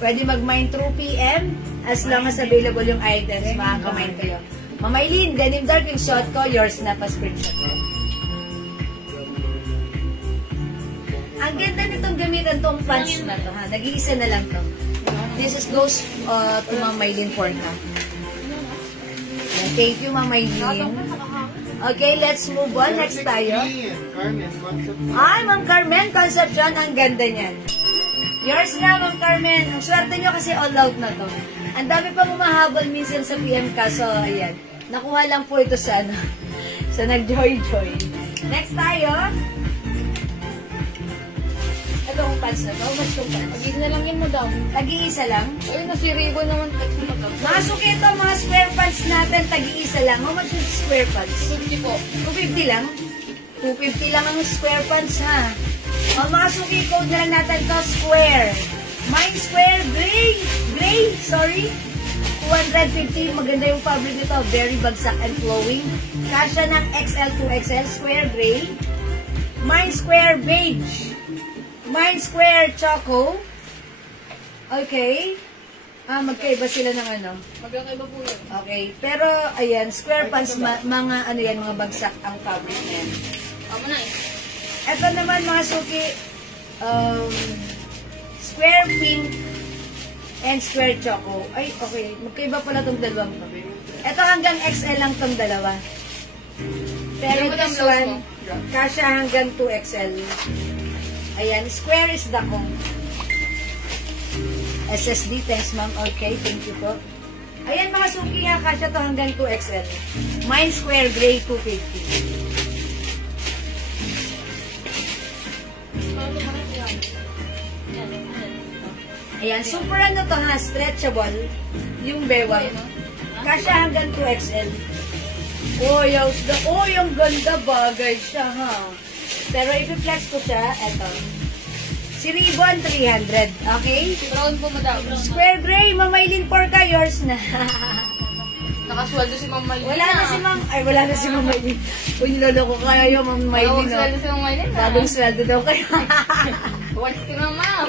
Pwede mag-mine through PM as long as available yung items, makaka-mine kayo. Mamaylin, denim dark yung shot ko, yours na pa screenshot ko. Ang ganda nitong gamitan tong pants na to, ha. Nag-iisa na lang to. This is goes to Mamaylin Porca. Thank you, Mamaylin. Okay, let's move on. Next tayo. Carmen, Concepcion. Ay, Ma'am Carmen, Concepcion, ang ganda niyan. Yours na, Ma'am Carmen. Ang swerte nyo kasi all out na to. Ang dami pa humahabol minsan sa PM kaso, ayan. Nakuha lang po ito sa sa nag-joy-joy. Next tayo. Ito ang pants na to. Mas itong pants. Pag-isa na lang yun mo daw. Tag-iisa lang. Ay, nasirigo naman. Mga suki ito, mga square pants natin, tag-iisa lang. How much yung square pants? 50 po. 250 lang? 250 lang ang square pants, ha? O, mga suki, code na lang natin to, square. Mine square, gray, sorry. 250, maganda yung fabric nito, very bagsak and flowing. Kasya ng XL to XL, square gray. Mind Square Beige. Mind Square Choco. Okay. Magkaiba sila ng ano. Magkakaiba po yun. Okay. Pero, ayan, square pants, mga ano yan, mga bagsak ang fabric na yan. Tama na eh. Ito naman, mga suki, square pink and square choco. Ay, okay. Magkaiba pala itong dalawang to. Ito hanggang XL lang itong dalawa. Pero this one, kasha hanggang 2XL. Ayan, square is the kong. SSD, thanks ma'am. Okay, thank you po. Ayan mga suki nga, kasha to hanggang 2XL. Mine square gray, 250. Ayan, super ano to ha, stretchable. Yung bewang. Kasha hanggang 2XL. Oh, yung ganda bagay siya ha. Pero i-flex ko siya, eto. Si Ribbon, 300. Okay? Brown po, madam. Square gray, Mamaylin Porca, yours na. Nakasweldo si Ma'am Maylin. Wala na si Ma'am, ay wala na si Mamaylin. Kung niloloko kaya yung Ma'am Maylin. Bagong sweldo si Ma'am Maylin. Bagong sweldo daw kayo. Once ka na, ma'am.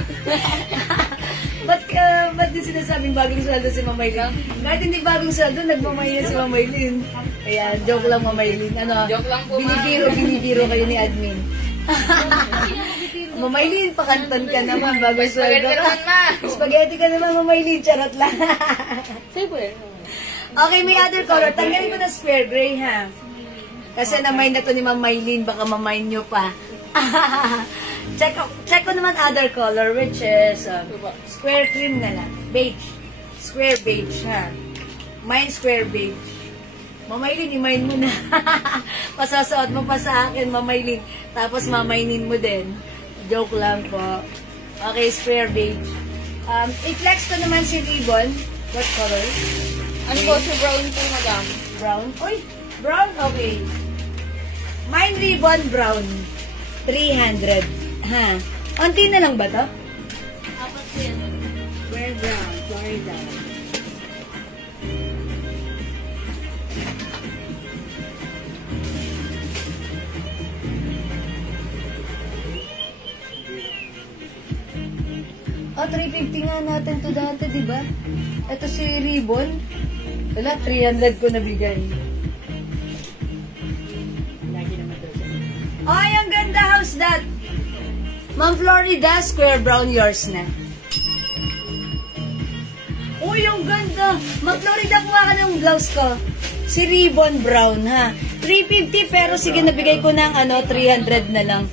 Ba't din sinasabing bagong sweldo si Ma'am Maylin? Kahit hindi bagong sweldo, nagmamayin si Ma'am Maylin. Kaya, joke lang Ma'am Maylin. Ano, Joke lang po, ma'am. binibiro kayo ni admin. Ma'am Maylin, pakanton ka naman, bagong sweldo Spaghetti ka. naman, ma'am. Spaghetti ka naman, Ma'am Maylin, charot lang. Sa'yo po eh. Okay, may other color. Tanggalin ko na square gray, ha? Kasi na-mine na to ni Ma'am Maylin, baka ma-mine nyo pa. Check ko naman other color, which is square cream na lang. Beige. Square beige, ha? Mine square beige. Ma'am Maylin, i-mine mo na. Pasasuot mo pa sa akin, Ma'am Maylin. Tapos mamainin mo din. Joke lang po. Okay, square beige. I-flex ko naman si Ribbon. What color? Ano po, si brown po, madam. Brown? Uy, brown? Okay. Mine Ribbon, brown. 300. Ha? Unti na lang ba to? Apat po yan. Square brown, Florida. Oh, 350 nga natin to dati, di ba? Ito si Ribbon. Wala, 300 ko nabigay. Ay, ang ganda. How's that? Ma'am Florida, square brown, yours na. Uy, ang ganda. Ma'am Florida, kuha ka ng blouse ko. Si Ribbon brown, ha? 350, pero sige, nabigay ko ng 300 na lang.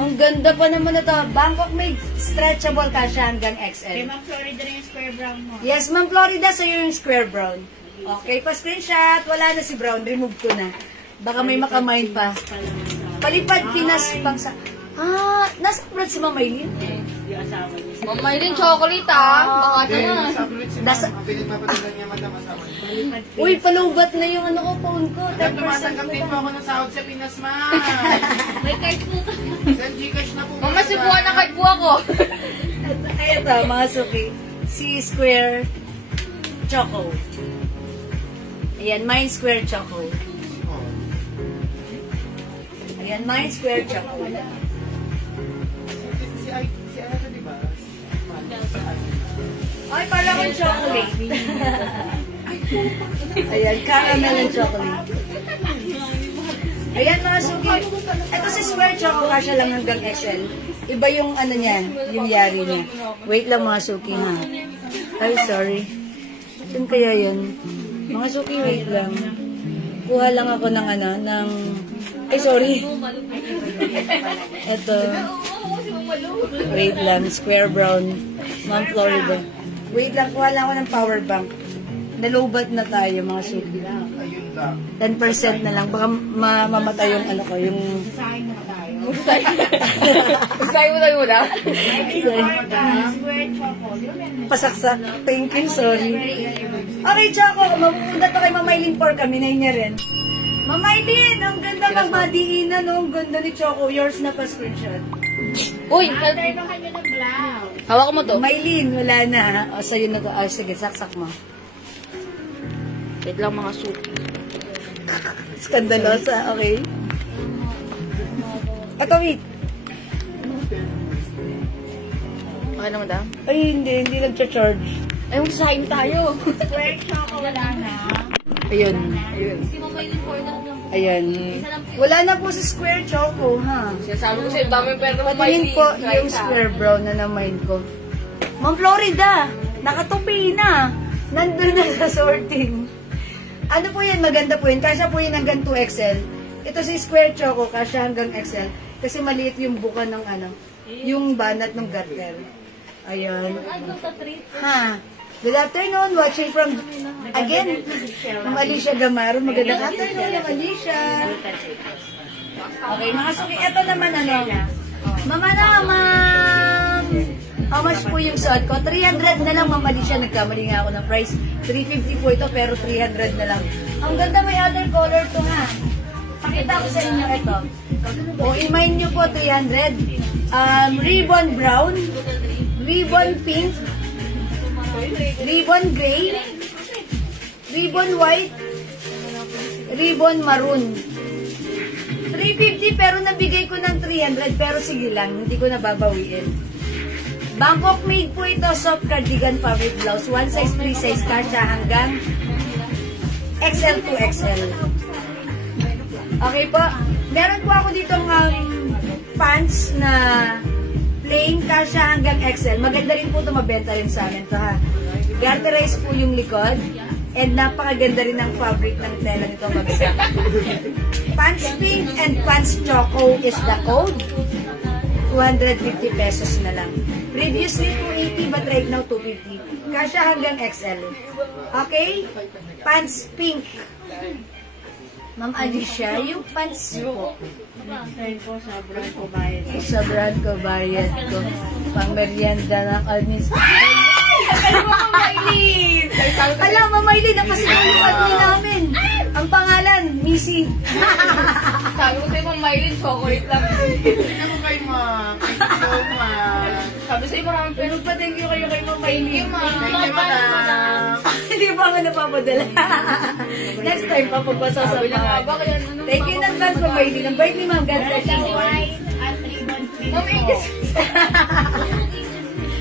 Ang ganda pa naman na to. Bangkok may stretchable kasha hanggang Kay XL. Ma'am Florida na yung square brown mo. Yes, Ma'am Florida, sa'yo yung square brown. Okay, pa-screenshot. Wala na si brown. Remove ko na. Baka may makamind pa. Palipad, Pinas, pangsa. Nasa abroad si Ma'am Maylin? Ma'am Maylin, chocolate ah. Baka naman. Nasa... Pinagpapatilan niya madam asawa niya. Uy, palubat na yung phone ko. 10% Madam, tumatanggap na din po lang. ako ng sahod sa Pinas, ma'am. May card po. Send Gcash na po. Mama, sibuan na card po ako. Ay, ito, mga suki. Si Square Choco. Ayan, mine Square Choco. Ayan, mine Square Choco. Si ano to, di ba? Ay, parang akong chocolate. Ayan, caramel and chocolate. Ayan, mga suki. Ito si Square Choco, kasya lang hanggang XL. Iba yung ano niya, yung yari niya. Wait lang mga suki, ha? Ay, sorry. Saan kaya yun? Mga suki, wait lang. Kuha lang ako ng ng... Ay, sorry. Ito. Wait lang, Square Brown, Ma'am Florida. Wait lang, kuha lang ako ng power bank. Nalobat na tayo, mga suki. Ayun lang. 10% na lang. Baka mamatay yung yung... Sasahin mo na tayo. Sayo mo tayo muna. Square choco. Pasaksak. Thank you, sorry. Okay, Choco, mapupunta to kay Mamaylin Porca. Minay niya rin. Mamaylin, ang ganda magmadiinan, no? Ang ganda ni Choco. Yours na pa screenshot. Uy, After no kanya ng blouse. hawak mo to. Mamaylin, wala na. O, sa'yo na to. Ah, sige, saksak mo. Wait lang mga suki. Skandalosa, okay? Ito, wait. Okay naman daw? Ay, hindi nagcha-charge. Ay, magsasahin tayo. Square choco wala na. Ayun. Si Mama Eileen po, ito lang po. Ayan. Wala na po sa square choco, ha? Sinasabi ko sa'yo, dami pera mo, Patingin po yung square brown na na-mind ko. Ma'am Florida, nakatupi na. Nandun na sa sorting. Ano po yan? Maganda po yun. Kasya po yun hanggang 2XL. Ito si square choco, kasya hanggang XL. Kasi maliit yung buka ng ano, yung banat ng garter. Ayan. Ha? Good afternoon, watching from, again, Ma'am Alicia Gamaro. Magandang afternoon, Ma'am Alicia. Okay, mga suki, eto naman ano. Mama na, ma'am. How much po yung suot ko? 300 na lang, Ma'am Alicia. Nagkamali nga ako ng price. 350 po ito, pero 300 na lang. Ang ganda, may other color to, ha? Pakita ko sa inyo ito. O, i-mine nyo po 300. Ribbon brown, ribbon pink, ribbon gray, ribbon white, ribbon maroon. 350 pero nabigay ko ng 300 pero sige lang, hindi ko nababawiin. Bangkok made po ito, soft cardigan fabric blouse, one size, free size, kasya hanggang XL to XL. Okay po, meron po ako ditong pants na plain, kasya hanggang XL. Maganda rin po ito, mabenta rin sa amin ito, ha. Garterize po yung likod. And napakaganda rin ng fabric ng tela nito, maganda. Pants pink and pants choco is the code. 250 pesos na lang. Previously 280 but right now 250. Kasya hanggang XL. Okay? Pants pink. Ma'am Alicia, yung pants po. Send po sa brand ko bayad. Sa brand ko, bayad ko. Pang merienda ng almis. Alam mo, Mama Eileen! Alam, Mama Eileen, napasigaw yung admin namin. Ang pangalan, Missy. Sabi ko sa'yo, Mama Eileen, chocolate lang. Ano kayo, ma'am? Thank you so much. Sabi sa'yo, maraming pera. Nagpa-thank you kayo kay Mama Eileen. Thank you, madam. Hindi pa ako napapadala. Next time, papagbasa sa Sabi na nga ba, bahay. kaya ano? Thank you in advance, Mama Eileen. Ang bait ni Ma'am, God bless you. White at ribbon pink. Mama Eileen,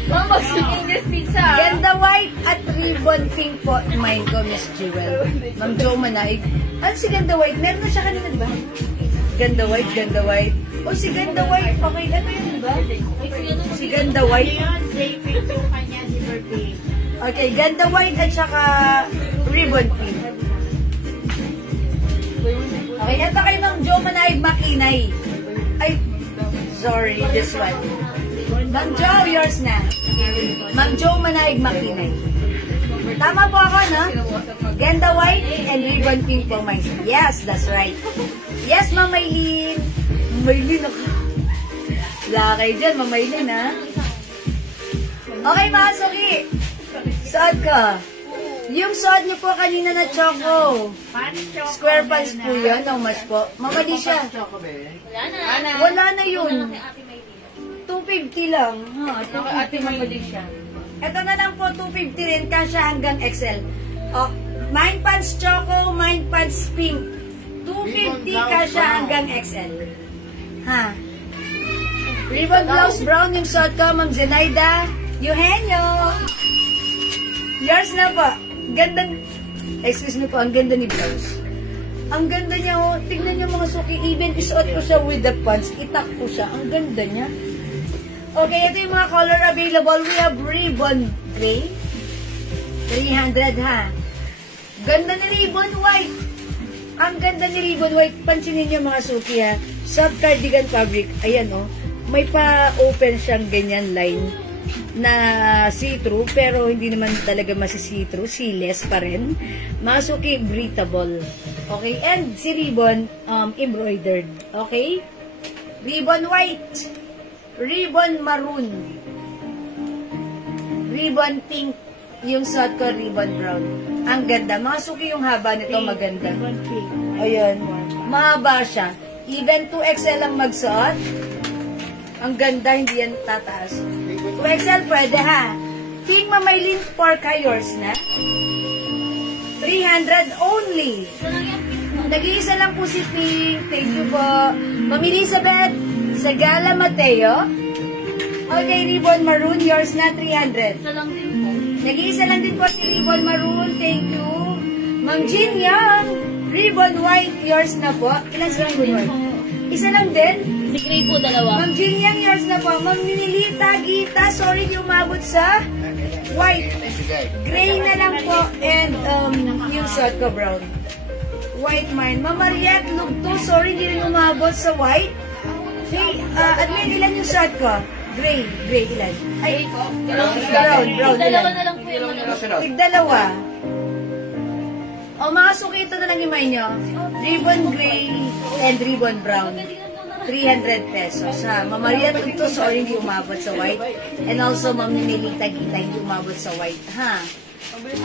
Mama, mag-English pizza. Ganda white at ribbon pink po. Mine ko, Miss Jewel. Ma'am Jo Manaig. Ano si Ganda White? Meron na siya kanina, diba? Ganda White, Ganda White. O, si Ganda White. Okay, ano yun, diba? Si Ganda White. Yun, J-Pink yung kanya, silver pink. Okay, Ganda White at saka ribbon pink. Okay, ito kay Ma'am Jo Manaig Makinay. Ay, sorry, this one. Ma'am Jo, yours na. Ma'am Jo Manaig Makinay. Tama po ako, no? Ganda white and ribbon pink po, mine. Yes, that's right. Yes, Ma'am Maylin. Maylin ako. Wala kayo dyan, Ma'am Maylin, ha? Okay, mga suki. Suot ko. Yung suot niyo po kanina na choco. Pants choco. Square pants po yun. How much po? Mamali siya. Wala na yun. 250 lang. Ha, 250 mamali siya. Ito na lang po, 250 rin. Kasya hanggang XL. Oh, mine pants choco, mine pants pink. 250 kasya hanggang XL. Ha? Ribbon blouse brown yung suot ko, Ma'am Zenaida. Eugenio. Yours na po. Ganda. Excuse me po, ang ganda ni blouse. Ang ganda niya, oh. Tignan niyo mga suki. Even isuot ko siya with the pants. Itak ko siya. Ang ganda niya. Okay, ito yung mga color available. We have ribbon gray. 300 ha. Ganda ni ribbon white. Ang ganda ni ribbon white. Pansinin niyo mga suki ha. Soft cardigan fabric. Ayan oh. May pa-open siyang ganyan line na see-through, pero hindi naman talaga masi-see-through, seamless pa rin. Masuki, breathable. Okay, and si ribbon, embroidered. Okay? Ribbon white, ribbon maroon, ribbon pink, yung suot ko, ribbon brown. Ang ganda. Masuki yung haba nito, maganda. Ayan. Mahaba siya. Even 2XL ang magsuot. Ang ganda, hindi yan tataas. 2XL pwede ha. Pink Mamaylin Porca, yours na. 300 only. Nag-iisa lang po si Pink. Thank you po. Ma'am Elizabeth, Sagala Mateo. Okay, Ribbon Maroon, yours na 300. Isa lang din po. Nag-iisa lang din po si Ribbon Maroon. Thank you. Ma'am Jean Yang. Ribbon White, yours na po. Ilan sa Ribbon White? Isa lang din. Si Gray po, dalawa. Ma'am Jean Yang, yours na po. Ma'am Ninilita, Gita, sorry di umabot sa white. Gray na lang po. And yung shot ko, brown. White mine. Ma'am Mariette, Lugto, sorry di rin umabot sa white. Hey, admin, ilan yung shot ko? Gray, ilan? Ay, brown. Dalawa na lang po yung ano. Tigdalawa. O, mga suki, ito na lang yung may nyo. Ribbon gray and ribbon brown. 300 pesos, ha. Ma'am Maria Tugto, sorry, hindi umabot sa white. And also, Ma'am Ninilita Gita, hindi umabot sa white, ha.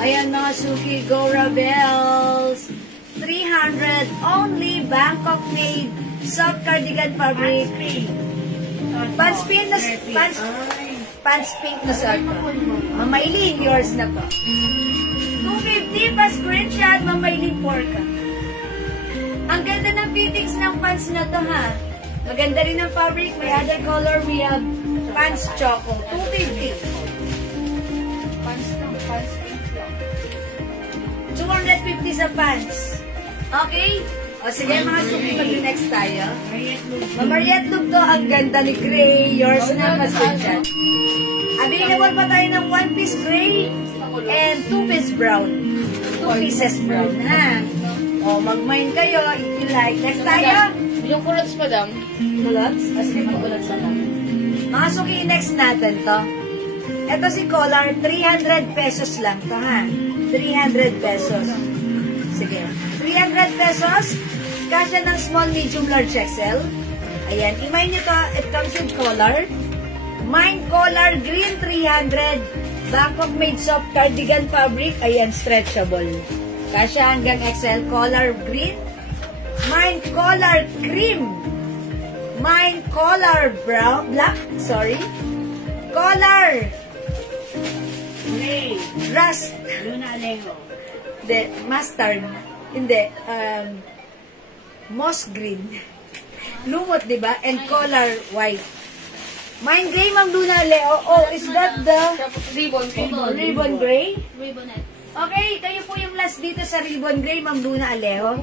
Ayan, mga suki, go Rebels. 300 only, Bangkok made, soft cardigan fabric. Pants pink na, pants pink na soft. Ma'am Maylene, yours na po. 250 pa screenshot, Ma'am Maylene Porca. Ang ganda ng fittings ng pants na to, ha. Maganda rin ang fabric. May other color. We have pants choco. 250. Pants pink lang. 250 sa pants. Okay? O sige, mga suki, mag-next tayo. Ma'am Mariette Lugto, ang ganda ni Gray. Yours na, pa-screenshot. Available pa tayo ng 1-piece gray and 2-piece brown. 2 pieces brown, ha? O, mag-mine kayo if you like. Next tayo. Yung kulots pa lang. Kulots? O, sige, mag-kulots na lang. Mga suki, next natin to. Ito si Collar, 300 pesos lang to, ha? 300 pesos. Sige. 300 pesos. Kasya ng small, medium, large, XL. Ayan. I-mine nyo to. It comes with collar. Mine collar, green 300. Bangkok made soft cardigan fabric. Ayan, stretchable. Kasya hanggang XL. Collar green. Mine collar cream. Mine collar brown. Black. Sorry. Collar. Gray. Rust. Luna Alejo. Hindi. Mustard. Hindi. Moss green. Lumot, diba? And collar white. Mine gray, Ma'am Luna Leo. Oh, is that the Ribbon po. ribbon gray? Ribbonette. Okay, kayo po yung last dito sa ribbon gray, Ma'am Luna Alejo.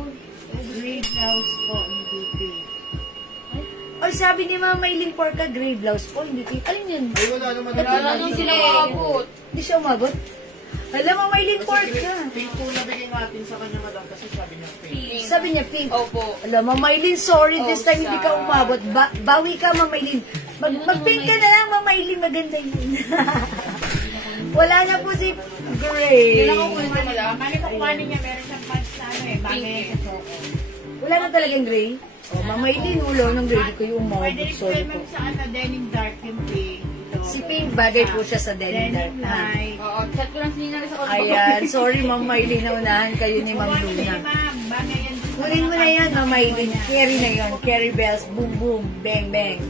Gray blouse po, hindi pink. Oy, sabi ni Ma'am Maylene Porca, gray blouse po, hindi pink. Alin yun? Ay, wala naman. Wala lang sila makabot. Hindi siya umabot? Alam mo, Maylene Porca. Pink po nabigay natin sa kanya, madam, kasi sabi niya pink. Sabi niya pink. Opo. Alam mo, Maylene, sorry, this Oh, time hindi ka umabot. Bawi ka, Ma'am Maylene. Mag-pink ka na lang, Ma'am Maylene, maganda yun. Wala na po si gray. Yun ang kukunin ko madam. Mali ko kuhanin niya, meron siyang pants na ano eh, bagay sa choco. Wala na talagang gray? O, Ma'am Maylene, ulo ng gray. Di ko yung Pwede umabot. rin Sorry po po. sa ano, denim dark yung pink. Ito. Si pink, bagay po siya sa denim dark. Denim Ha? light. Oo, chat ko lang sinina sa kulots. Ayan, sorry Ma'am Maylene, naunahan kayo ni Ma'am Kuhanin niya, Luna. ma'am. Bagay yan. Kunin mo na yan, Ma'am Maylene. Carry na yun. Carry bells. Boom, boom. Bang, bang.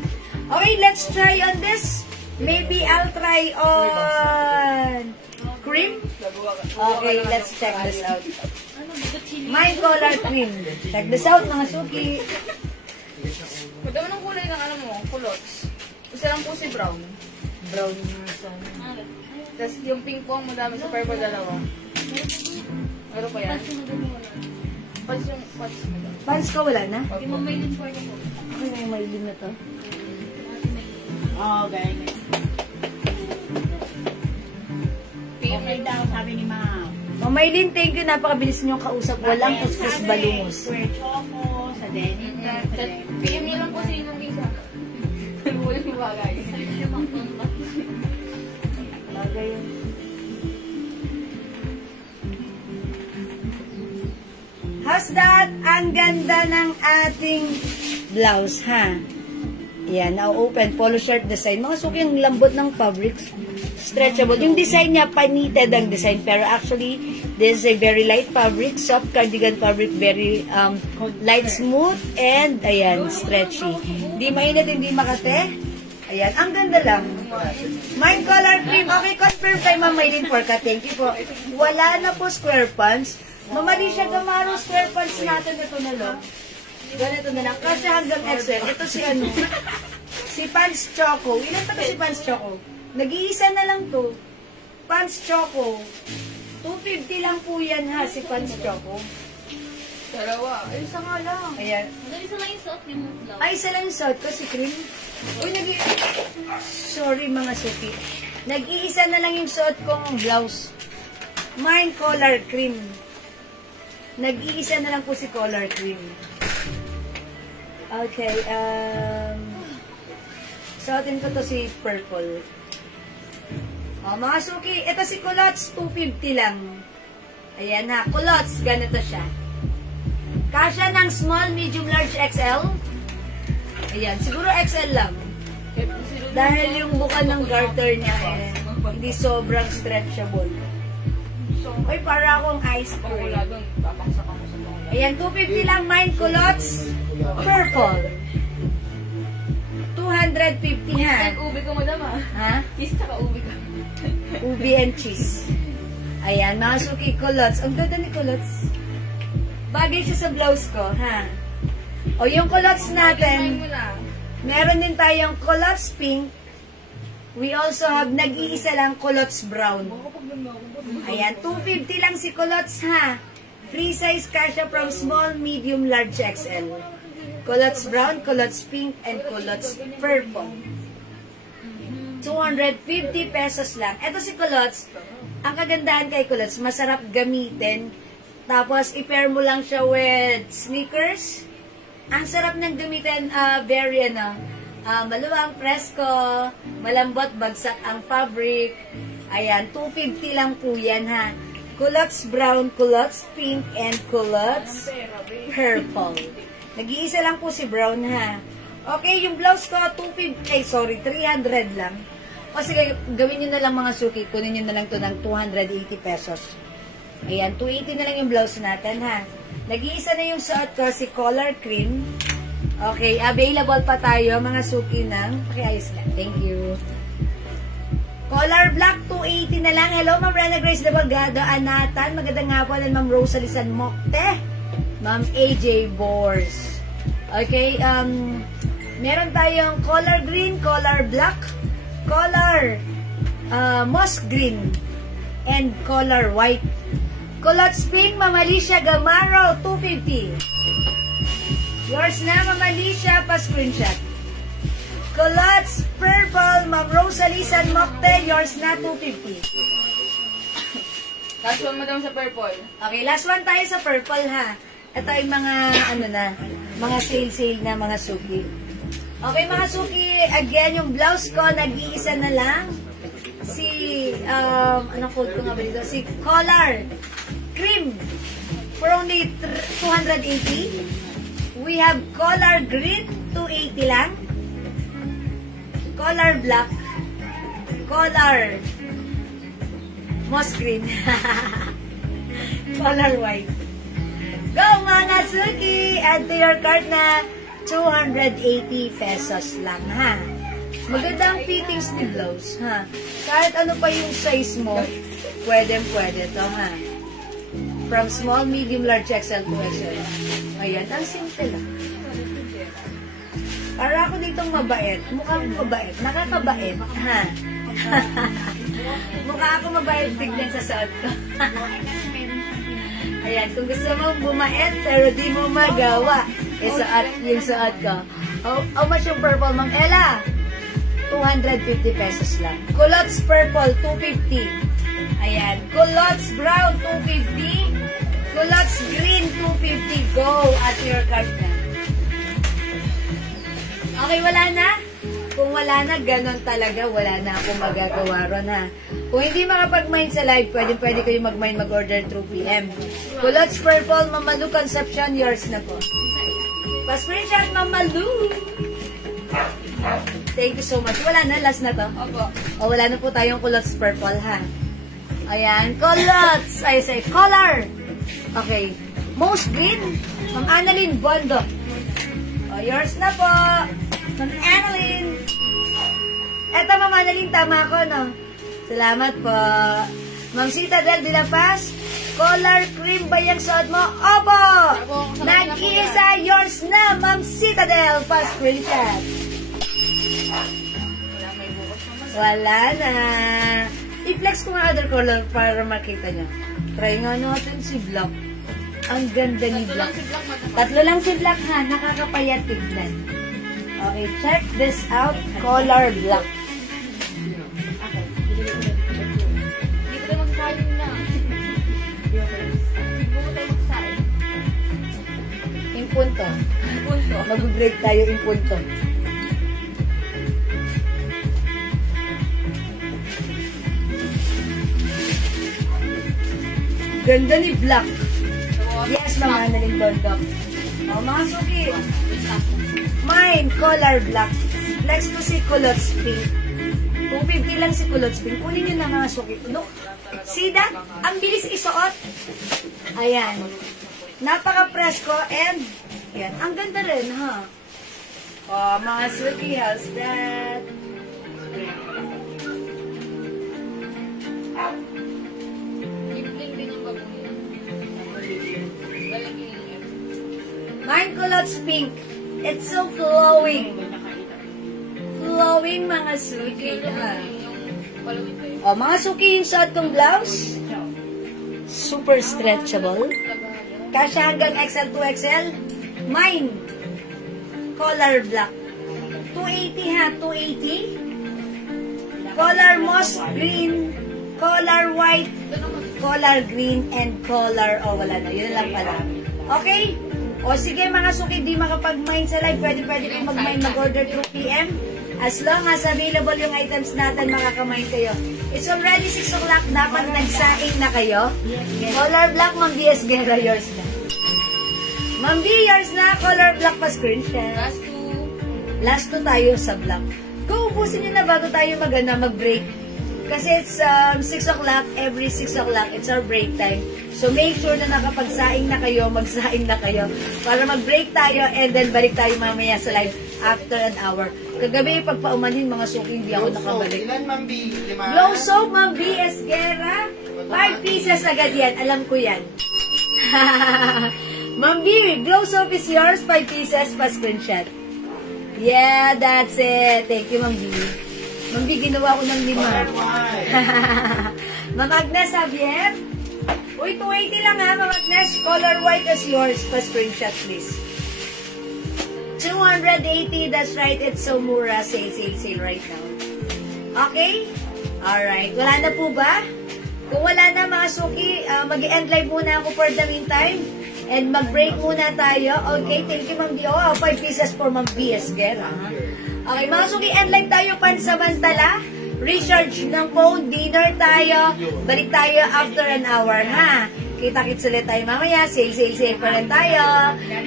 Okay, let's try on this. Maybe I'll try on cream. Okay, let's check this out. My color cream. Check this out, mga suki. Madami ng kulay ng ano mo, kulots. Isa lang po si brown. Brown na sana. Tapos yung pink po ang madami sa purple dalawa. Meron pa yan? Pats yung pats. Pants ko wala na? Yung mamailin po ako. Okay, may Maylene na to. Oo, ganyan. Okay daw, sabi ni ma'am. Ma'am Maylene, thank you. Napakabilis niyong kausap. Walang Bagay kuskus sa ano eh, balungos. Square choco, sa denim dark, sa denim. PM niyo lang po sa inong isa. Walang bagay. Bagay yun. How's that? Ang ganda ng ating blouse, ha? Yan, now open. Polo shirt design. Mga suki, ang lambot ng fabrics. Stretchable. Yung design niya, panited ang design. Pero actually, this is a very light fabric. Soft cardigan fabric. Very light, smooth, and ayan, stretchy. Hindi mainit, hindi makate. Ayan, ang ganda lang. Mine color cream. Okay, confirm kay Ma'am Maylene Porca. Thank you po. Wala na po square pants. Mama Alicia Gamaro, square pants natin ito na lang. Ganito na lang. Kasi hanggang XL. Ito si ano. Si Pants Choco. Ilan pa to si Pants Choco? Nag-iisa na lang to. Pants Choco. 250 lang po yan ha, si Pants Choco. Dalawa. Ay, isa nga lang. Ayan. Isa lang yung suot yung blouse. Ay, isa lang yung suot ko, si Cream. Uy, sorry mga suki. Nag-iisa na lang yung suot kong blouse. Mine color cream. Nag-iisa na lang po si color cream. Okay, suotin ko to si purple. Oh, mga suki, ito si Culottes, 250 lang. Ayan ha, Culottes, ganito siya. Kasya ng small, medium, large, XL. Ayan, siguro XL lang. Dahil yung buka ng garter niya hindi sobrang stretchable. Uy, para akong ice cream. Ayan, 250 lang, mine Culottes, purple. 250 ha. And ubi ko, madam ah. Ha? Cheese tsaka ubi ka. Ubi and cheese. Ayan, mga suki Culottes. Ang ganda ni Culottes. Bagay siya sa blouse ko, ha? O, yung Culottes natin, meron din tayong Culottes pink. We also have, nag-iisa lang, Culottes brown. Ayan, 250 lang si Culottes, ha? Free size kasya from small, medium, large, XL. Culottes brown, Culottes pink, and Culottes purple. 250 pesos lang. Ito si Culottes, ang kagandahan kay Culottes, masarap gamitin. Tapos, i-pair mo lang siya with sneakers. Ang sarap ng gamitin, very, maluwang, presko, malambot, bagsak ang fabric. Ayan, 250 lang po yan, ha. Culottes brown, Culottes pink, and Culottes purple. Nag-iisa lang po si brown, ha. Okay, yung blouse ko, 300 lang. O sige, gawin nyo na lang mga suki, kunin nyo na lang to ng 280 pesos. Ayan, 280 na lang yung blouse natin, ha. Nag-iisa na yung suot ko, si color cream. Okay, available pa tayo, mga suki ng pakiayos lang. Thank you. Color black, 280 na lang. Hello, Ma'am Rena Grace de Bolgado, Anatan. Magandang nga po, Ma'am Rosalie San Mocte. Ma'am AJ Bors. Okay, meron tayong color green, color black, color moss green, and color white. Culottes pink, Ma'am Alicia Gamaro, 250. Yours na, Ma'am Alicia, pa-screenshot. Culottes purple, Ma'am Rosalie San Mocte, yours na, 250. Last one, madam, sa purple. Okay, last one tayo sa purple, ha. Ito ay mga, mga sale-sale na mga suki. Okay, mga suki, again, yung blouse ko, nag-iisa na lang. Si, anong code ko nga ba dito? Si color cream for only 280. We have color green, 280 lang. Color black, color moss green, color white. Go mga suki! Add to your cart na 280 pesos lang, ha? Magandang fittings ni blouse, ha? Kahit ano pa yung size mo, pwede to, ha? From small, medium, large, XL to XL. Ayan, ang simple lang. Para ako ditong mabait. Mukha akong mabait. Nakakabait, ha? Mukha ako mabait tignan sa suot ko. Ayan, kung gusto mo bumait pero di mo magawa, yung suot ko. How much yung purple, Ma'am Ella? 250 pesos lang. Culottes purple, 250. Ayan. Culottes brown, 250. Culottes green, 250. Go at your cart na. Okay, wala na? Kung wala na, ganon talaga. Wala na akong magagawa ron, ha. Kung hindi makapag-mine sa live, pwede kayo mag-mine, mag-order through PM. Culottes purple, Mama Lu Concepcion, yours na po. Pa-screenshot, Mama Lu. Thank you so much. Wala na, last na to? Opo. O, wala na po tayong Culottes purple, ha. Ayan, Culottes. I say, color. Okay. Most green, Ma'am Annalyn Bondo. O, yours na po. Ma'am Annalyn. Eto, Ma'am Annalyn, tama ko, no? Salamat po. Ma'am Citadel de la Paz, Color cream ba yung suot mo? Opo! Nag-iisa, yours na, Ma'am Citadel. Fast screenshot. Wala na. I-flex ko nga other color para makita nyo. Try nga natin si Black. Ang ganda ni Black. Tatlo lang si Black ha. Nakakapayat tignan. Okay, check this out. Color Black. Hindi ko tayo magsasayin na. In punto. Mag-break tayo in punto. Ganda ni Black. Yes, mga naling dondok. O, mga suki. Mine, color Black. Next to si Culottes Pink. Kung 50 lang si Culottes Pink, kunin nyo na mga suki. Look, see that? Ang bilis isuot. Ayan. Napaka-presko and yan. Ang ganda rin, ha? O, mga suki, how's that? Mine Culottes Pink. It's so glowing. Glowing, mga suki, ha? O, mga suki, yung suot kong blouse. Super stretchable. Kasya hanggang XL to XL. Mine. Color Black. 280 ha, 280. Color moss green. Color white. Color green and color, oh wala na, yun lang pala. Okay? O sige mga suki, di makapag-mine sa live, pwede po mag-mine, mag-order 2 PM. As long as available yung items natin, makaka-mine kayo. It's already 6 o'clock, dapat nagsaing na kayo. Color Black, Ma'am B.S. Guerra, yours na. Ma'am B, yours na, color Black pa screenshot. Last 2 tayo sa Black. Go, ubusin nyo na bago tayo mag-break. Kasi it's 6 o'clock, every 6 o'clock, it's our break time. So make sure na nakapagsaing na kayo, magsaing na kayo, para mag-break tayo and then balik tayo mamaya sa live after an hour. Kagabi, pagpaumanhin mga suki, hindi ako nakabalik. Ilan, Ma'am B? 5? Glow soap, Ma'am B.S. Guerra. 5 pieces agad yan. Alam ko yan. Ma'am B, glow soap is yours. 5 pieces pa screenshot. Yeah, that's it. Thank you, Ma'am B. Ma'am B, ginawa ko ng 5. Ma'am Agnes Javier. Uy, 280 lang ha, Ma'am Agnes. Color white is yours. Pa screenshot, please. 280, that's right. It's so mura. Sale right now. Okay? Alright. Wala na po ba? Kung wala na mga suki, mag-end live muna ako for the meantime. And mag-break muna tayo. Okay, thank you Ma'am D. Oh, 5 pieces for Ma'am B.S. Guerra. Okay, mga suki, end live tayo pansamantala. Recharge ng phone, dinner tayo. Balik tayo after an hour, ha? Kita-kits ulit tayo mamaya. Sale pa rin tayo.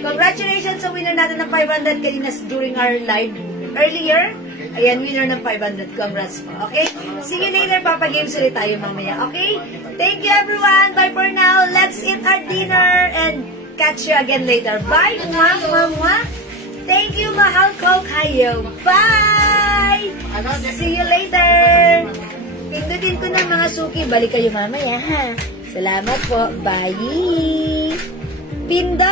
Congratulations sa winner natin ng 500 kanina during our live earlier. Ayan, winner ng 500. Congrats po. Okay? See you later. Papa-games ulit tayo mamaya. Okay? Thank you everyone. Bye for now. Let's eat our dinner and catch you again later. Bye. Mwah, mwah, mwah. Thank you, mahal ko kayo. Bye! See you later. Pindutin ko na mga suki. Balik kayo mamaya, ha? Salamat po. Bye! Pindot!